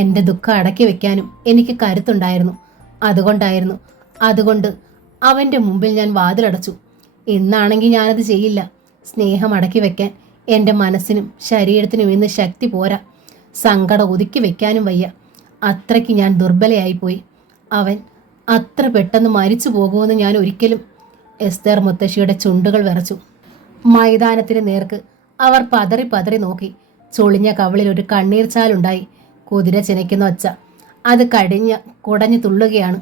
എൻ്റെ ദുഃഖം അടക്കി വെക്കാനും എനിക്ക് കരുത്തുണ്ടായിരുന്നു. അതുകൊണ്ട് അവൻ്റെ മുമ്പിൽ ഞാൻ വാതിലടച്ചു. ഇന്നാണെങ്കിൽ ഞാനത് ചെയ്യില്ല. സ്നേഹം അടക്കി വെക്കാൻ എൻ്റെ മനസ്സിനും ശരീരത്തിനും ഇന്ന് ശക്തി പോരാ. സങ്കടം ഒതുക്കി വെക്കാനും വയ്യ. അത്രയ്ക്ക് ഞാൻ ദുർബലയായിപ്പോയി. അവൻ അത്ര പെട്ടെന്ന് മരിച്ചു പോകുമെന്ന് ഞാൻ ഒരിക്കലും. എസ്തേർ മുത്തശ്ശിയുടെ ചുണ്ടുകൾ വിറച്ചു. മൈതാനത്തിന് നേർക്ക് അവർ പതറി പതറി നോക്കി. ചൊളിഞ്ഞ കവിളിൽ ഒരു കണ്ണീർ ചാലുണ്ടായി. കുതിര ചിനയ്ക്കുന്ന ഒച്ച. അത് കുടഞ്ഞു തുള്ളുകയാണ്.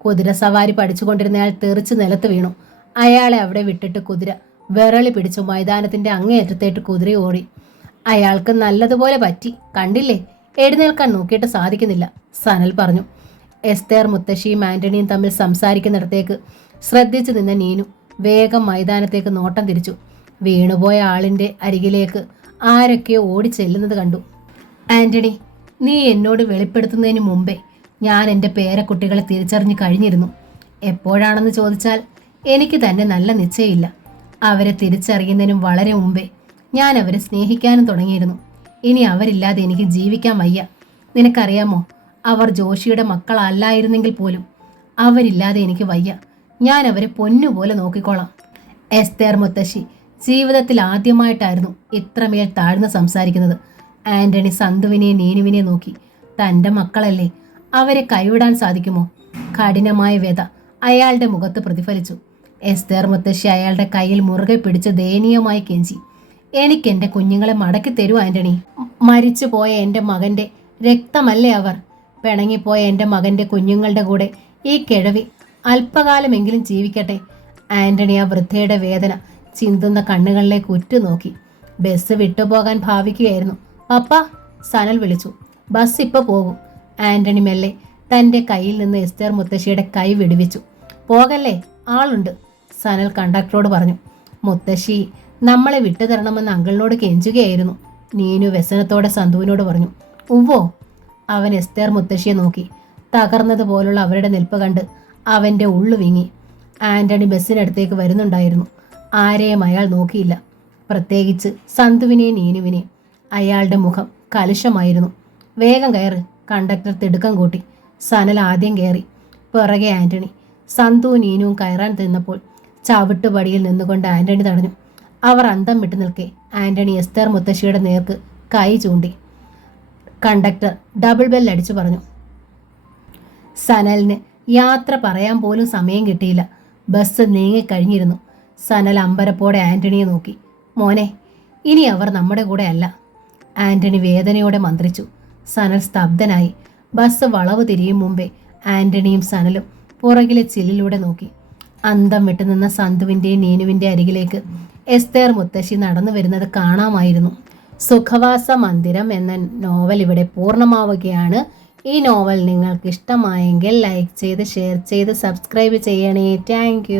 കുതിര സവാരി പഠിച്ചുകൊണ്ടിരുന്നയാൾ തെറിച്ച് നിലത്ത് വീണു. അയാളെ അവിടെ വിട്ടിട്ട് കുതിര വിരളി പിടിച്ചു മൈതാനത്തിന്റെ അങ്ങേയറ്റത്തേട്ട് കുതിര ഓടി. അയാൾക്ക് നല്ലതുപോലെ പറ്റി, കണ്ടില്ലേ? എഴുന്നേൽക്കാൻ നോക്കിയിട്ട് സാധിക്കുന്നില്ല, സനൽ പറഞ്ഞു. എസ്തേർ മുത്തശ്ശിയും ആന്റണിയും തമ്മിൽ സംസാരിക്കുന്നിടത്തേക്ക് ശ്രദ്ധിച്ചു നിന്ന നീനു വേഗം മൈതാനത്തേക്ക് നോട്ടം തിരിച്ചു. വീണുപോയ ആളിന്റെ അരികിലേക്ക് ആരൊക്കെയോ ഓടി ചെല്ലുന്നത് കണ്ടു. ആന്റണി, നീ എന്നോട് വെളിപ്പെടുത്തുന്നതിന് മുമ്പേ ഞാൻ എൻ്റെ പേരക്കുട്ടികളെ തിരിച്ചറിഞ്ഞു കഴിഞ്ഞിരുന്നു. എപ്പോഴാണെന്ന് ചോദിച്ചാൽ എനിക്ക് തന്നെ നല്ല നിശ്ചയമില്ല. അവരെ തിരിച്ചറിയുന്നതിനും വളരെ മുമ്പേ ഞാൻ അവരെ സ്നേഹിക്കാനും തുടങ്ങിയിരുന്നു. ഇനി അവരില്ലാതെ എനിക്ക് ജീവിക്കാൻ വയ്യ. നിനക്കറിയാമോ, അവർ ജോഷിയുടെ മക്കളല്ലായിരുന്നെങ്കിൽ പോലും അവരില്ലാതെ എനിക്ക് വയ്യ. ഞാൻ അവരെ പൊന്നുപോലെ നോക്കിക്കോളാം. എസ്തേർ മുത്തശ്ശി ജീവിതത്തിൽ ആദ്യമായിട്ടായിരുന്നു ഇത്രമേൽ താഴ്ന്ന് സംസാരിക്കുന്നത്. ആന്റണി സന്തുവിനെയും നീനുവിനെ നോക്കി. തൻ്റെ മക്കളല്ലേ, അവരെ കൈവിടാൻ സാധിക്കുമോ? കഠിനമായ വ്യത അയാളുടെ മുഖത്ത് പ്രതിഫലിച്ചു. എസ്തേർ മുത്തശ്ശി അയാളുടെ കയ്യിൽ മുറുകെ പിടിച്ച് ദയനീയമായി കെഞ്ചി. എനിക്ക് എൻ്റെ കുഞ്ഞുങ്ങളെ മടക്കി തരൂ ആന്റണി. മരിച്ചുപോയ എൻ്റെ മകൻ്റെ രക്തമല്ലേ അവർ. പിണങ്ങിപ്പോയ എൻ്റെ മകൻ്റെ കുഞ്ഞുങ്ങളുടെ കൂടെ ഈ കിഴവി അല്പകാലമെങ്കിലും ജീവിക്കട്ടെ. ആന്റണി ആ വൃദ്ധയുടെ വേദന ചിന്തുന്ന കണ്ണുകളിലേക്ക് ഉറ്റുനോക്കി. ബസ് വിട്ടുപോകാൻ ഭാവിക്കുകയായിരുന്നു. പപ്പ, സനൽ വിളിച്ചു. ബസ് ഇപ്പോൾ പോകും. ആന്റണി മെല്ലെ തൻ്റെ കയ്യിൽ നിന്ന് എസ്തേർ മുത്തശ്ശിയുടെ കൈ വിടുവിച്ചു. പോകല്ലേ, ആളുണ്ട്, സനൽ കണ്ടക്ടറോട് പറഞ്ഞു. മുത്തശ്ശി നമ്മളെ വിട്ടുതരണമെന്ന് അങ്കിളിനോട് കെഞ്ചുകയായിരുന്നു, നീനു വ്യസനത്തോടെ സന്തുവിനോട് പറഞ്ഞു. ഉവ്വോ? അവൻ എസ്തേർ മുത്തശ്ശിയെ നോക്കി. തകർന്നതുപോലുള്ള അവരുടെ നിൽപ്പ് കണ്ട് അവൻ്റെ ഉള്ളു വിങ്ങി. ആന്റണി ബസ്സിനടുത്തേക്ക് വരുന്നുണ്ടായിരുന്നു. ആരെയും അയാൾ നോക്കിയില്ല, പ്രത്യേകിച്ച് സന്തുവിനെയും നീനുവിനെയും. അയാളുടെ മുഖം കലുഷമായിരുന്നു. വേഗം കയറ്, കണ്ടക്ടർ തിടുക്കം കൂട്ടി. സനൽ ആദ്യം കയറി, പിറകെ ആന്റണി. സന്തു നീനുവും കയറാൻ തിന്നപ്പോൾ ചവിട്ടുപടിയിൽ നിന്നുകൊണ്ട് ആന്റണി തടഞ്ഞു. അവർ അന്തം വിട്ടു നിൽക്കെ ആന്റണി എസ്തേർ മുത്തശ്ശിയുടെ നേർക്ക് കൈ ചൂണ്ടി. കണ്ടക്ടർ ഡബിൾ ബെൽ അടിച്ചു പറഞ്ഞു. സനലിന് യാത്ര പറയാൻ പോലും സമയം കിട്ടിയില്ല. ബസ് നീങ്ങിക്കഴിഞ്ഞിരുന്നു. സനൽ അമ്പരപ്പോടെ ആന്റണിയെ നോക്കി. മോനെ, ഇനി അവർ നമ്മുടെ കൂടെ അല്ല. ആന്റണി വേദനയോടെ മന്ത്രിച്ചു. സനൽ സ്തബ്ധനായി. ബസ് വളവ് തിരിയും മുമ്പേ ആന്റണിയും സനലും പുറകിലെ ചില്ലിലൂടെ നോക്കി. അന്തം വിട്ടുനിന്ന സന്തുവിൻ്റെയും നീനുവിൻ്റെ അരികിലേക്ക് എസ്തേർ മുത്തശ്ശി നടന്നു വരുന്നത് കാണാമായിരുന്നു. സുഖവാസ മന്ദിരം എന്ന നോവൽ ഇവിടെ പൂർണ്ണമാവുകയാണ്. ഈ നോവൽ നിങ്ങൾക്ക് ഇഷ്ടമായെങ്കിൽ ലൈക്ക് ചെയ്ത് ഷെയർ ചെയ്ത് സബ്സ്ക്രൈബ് ചെയ്യണേ. താങ്ക്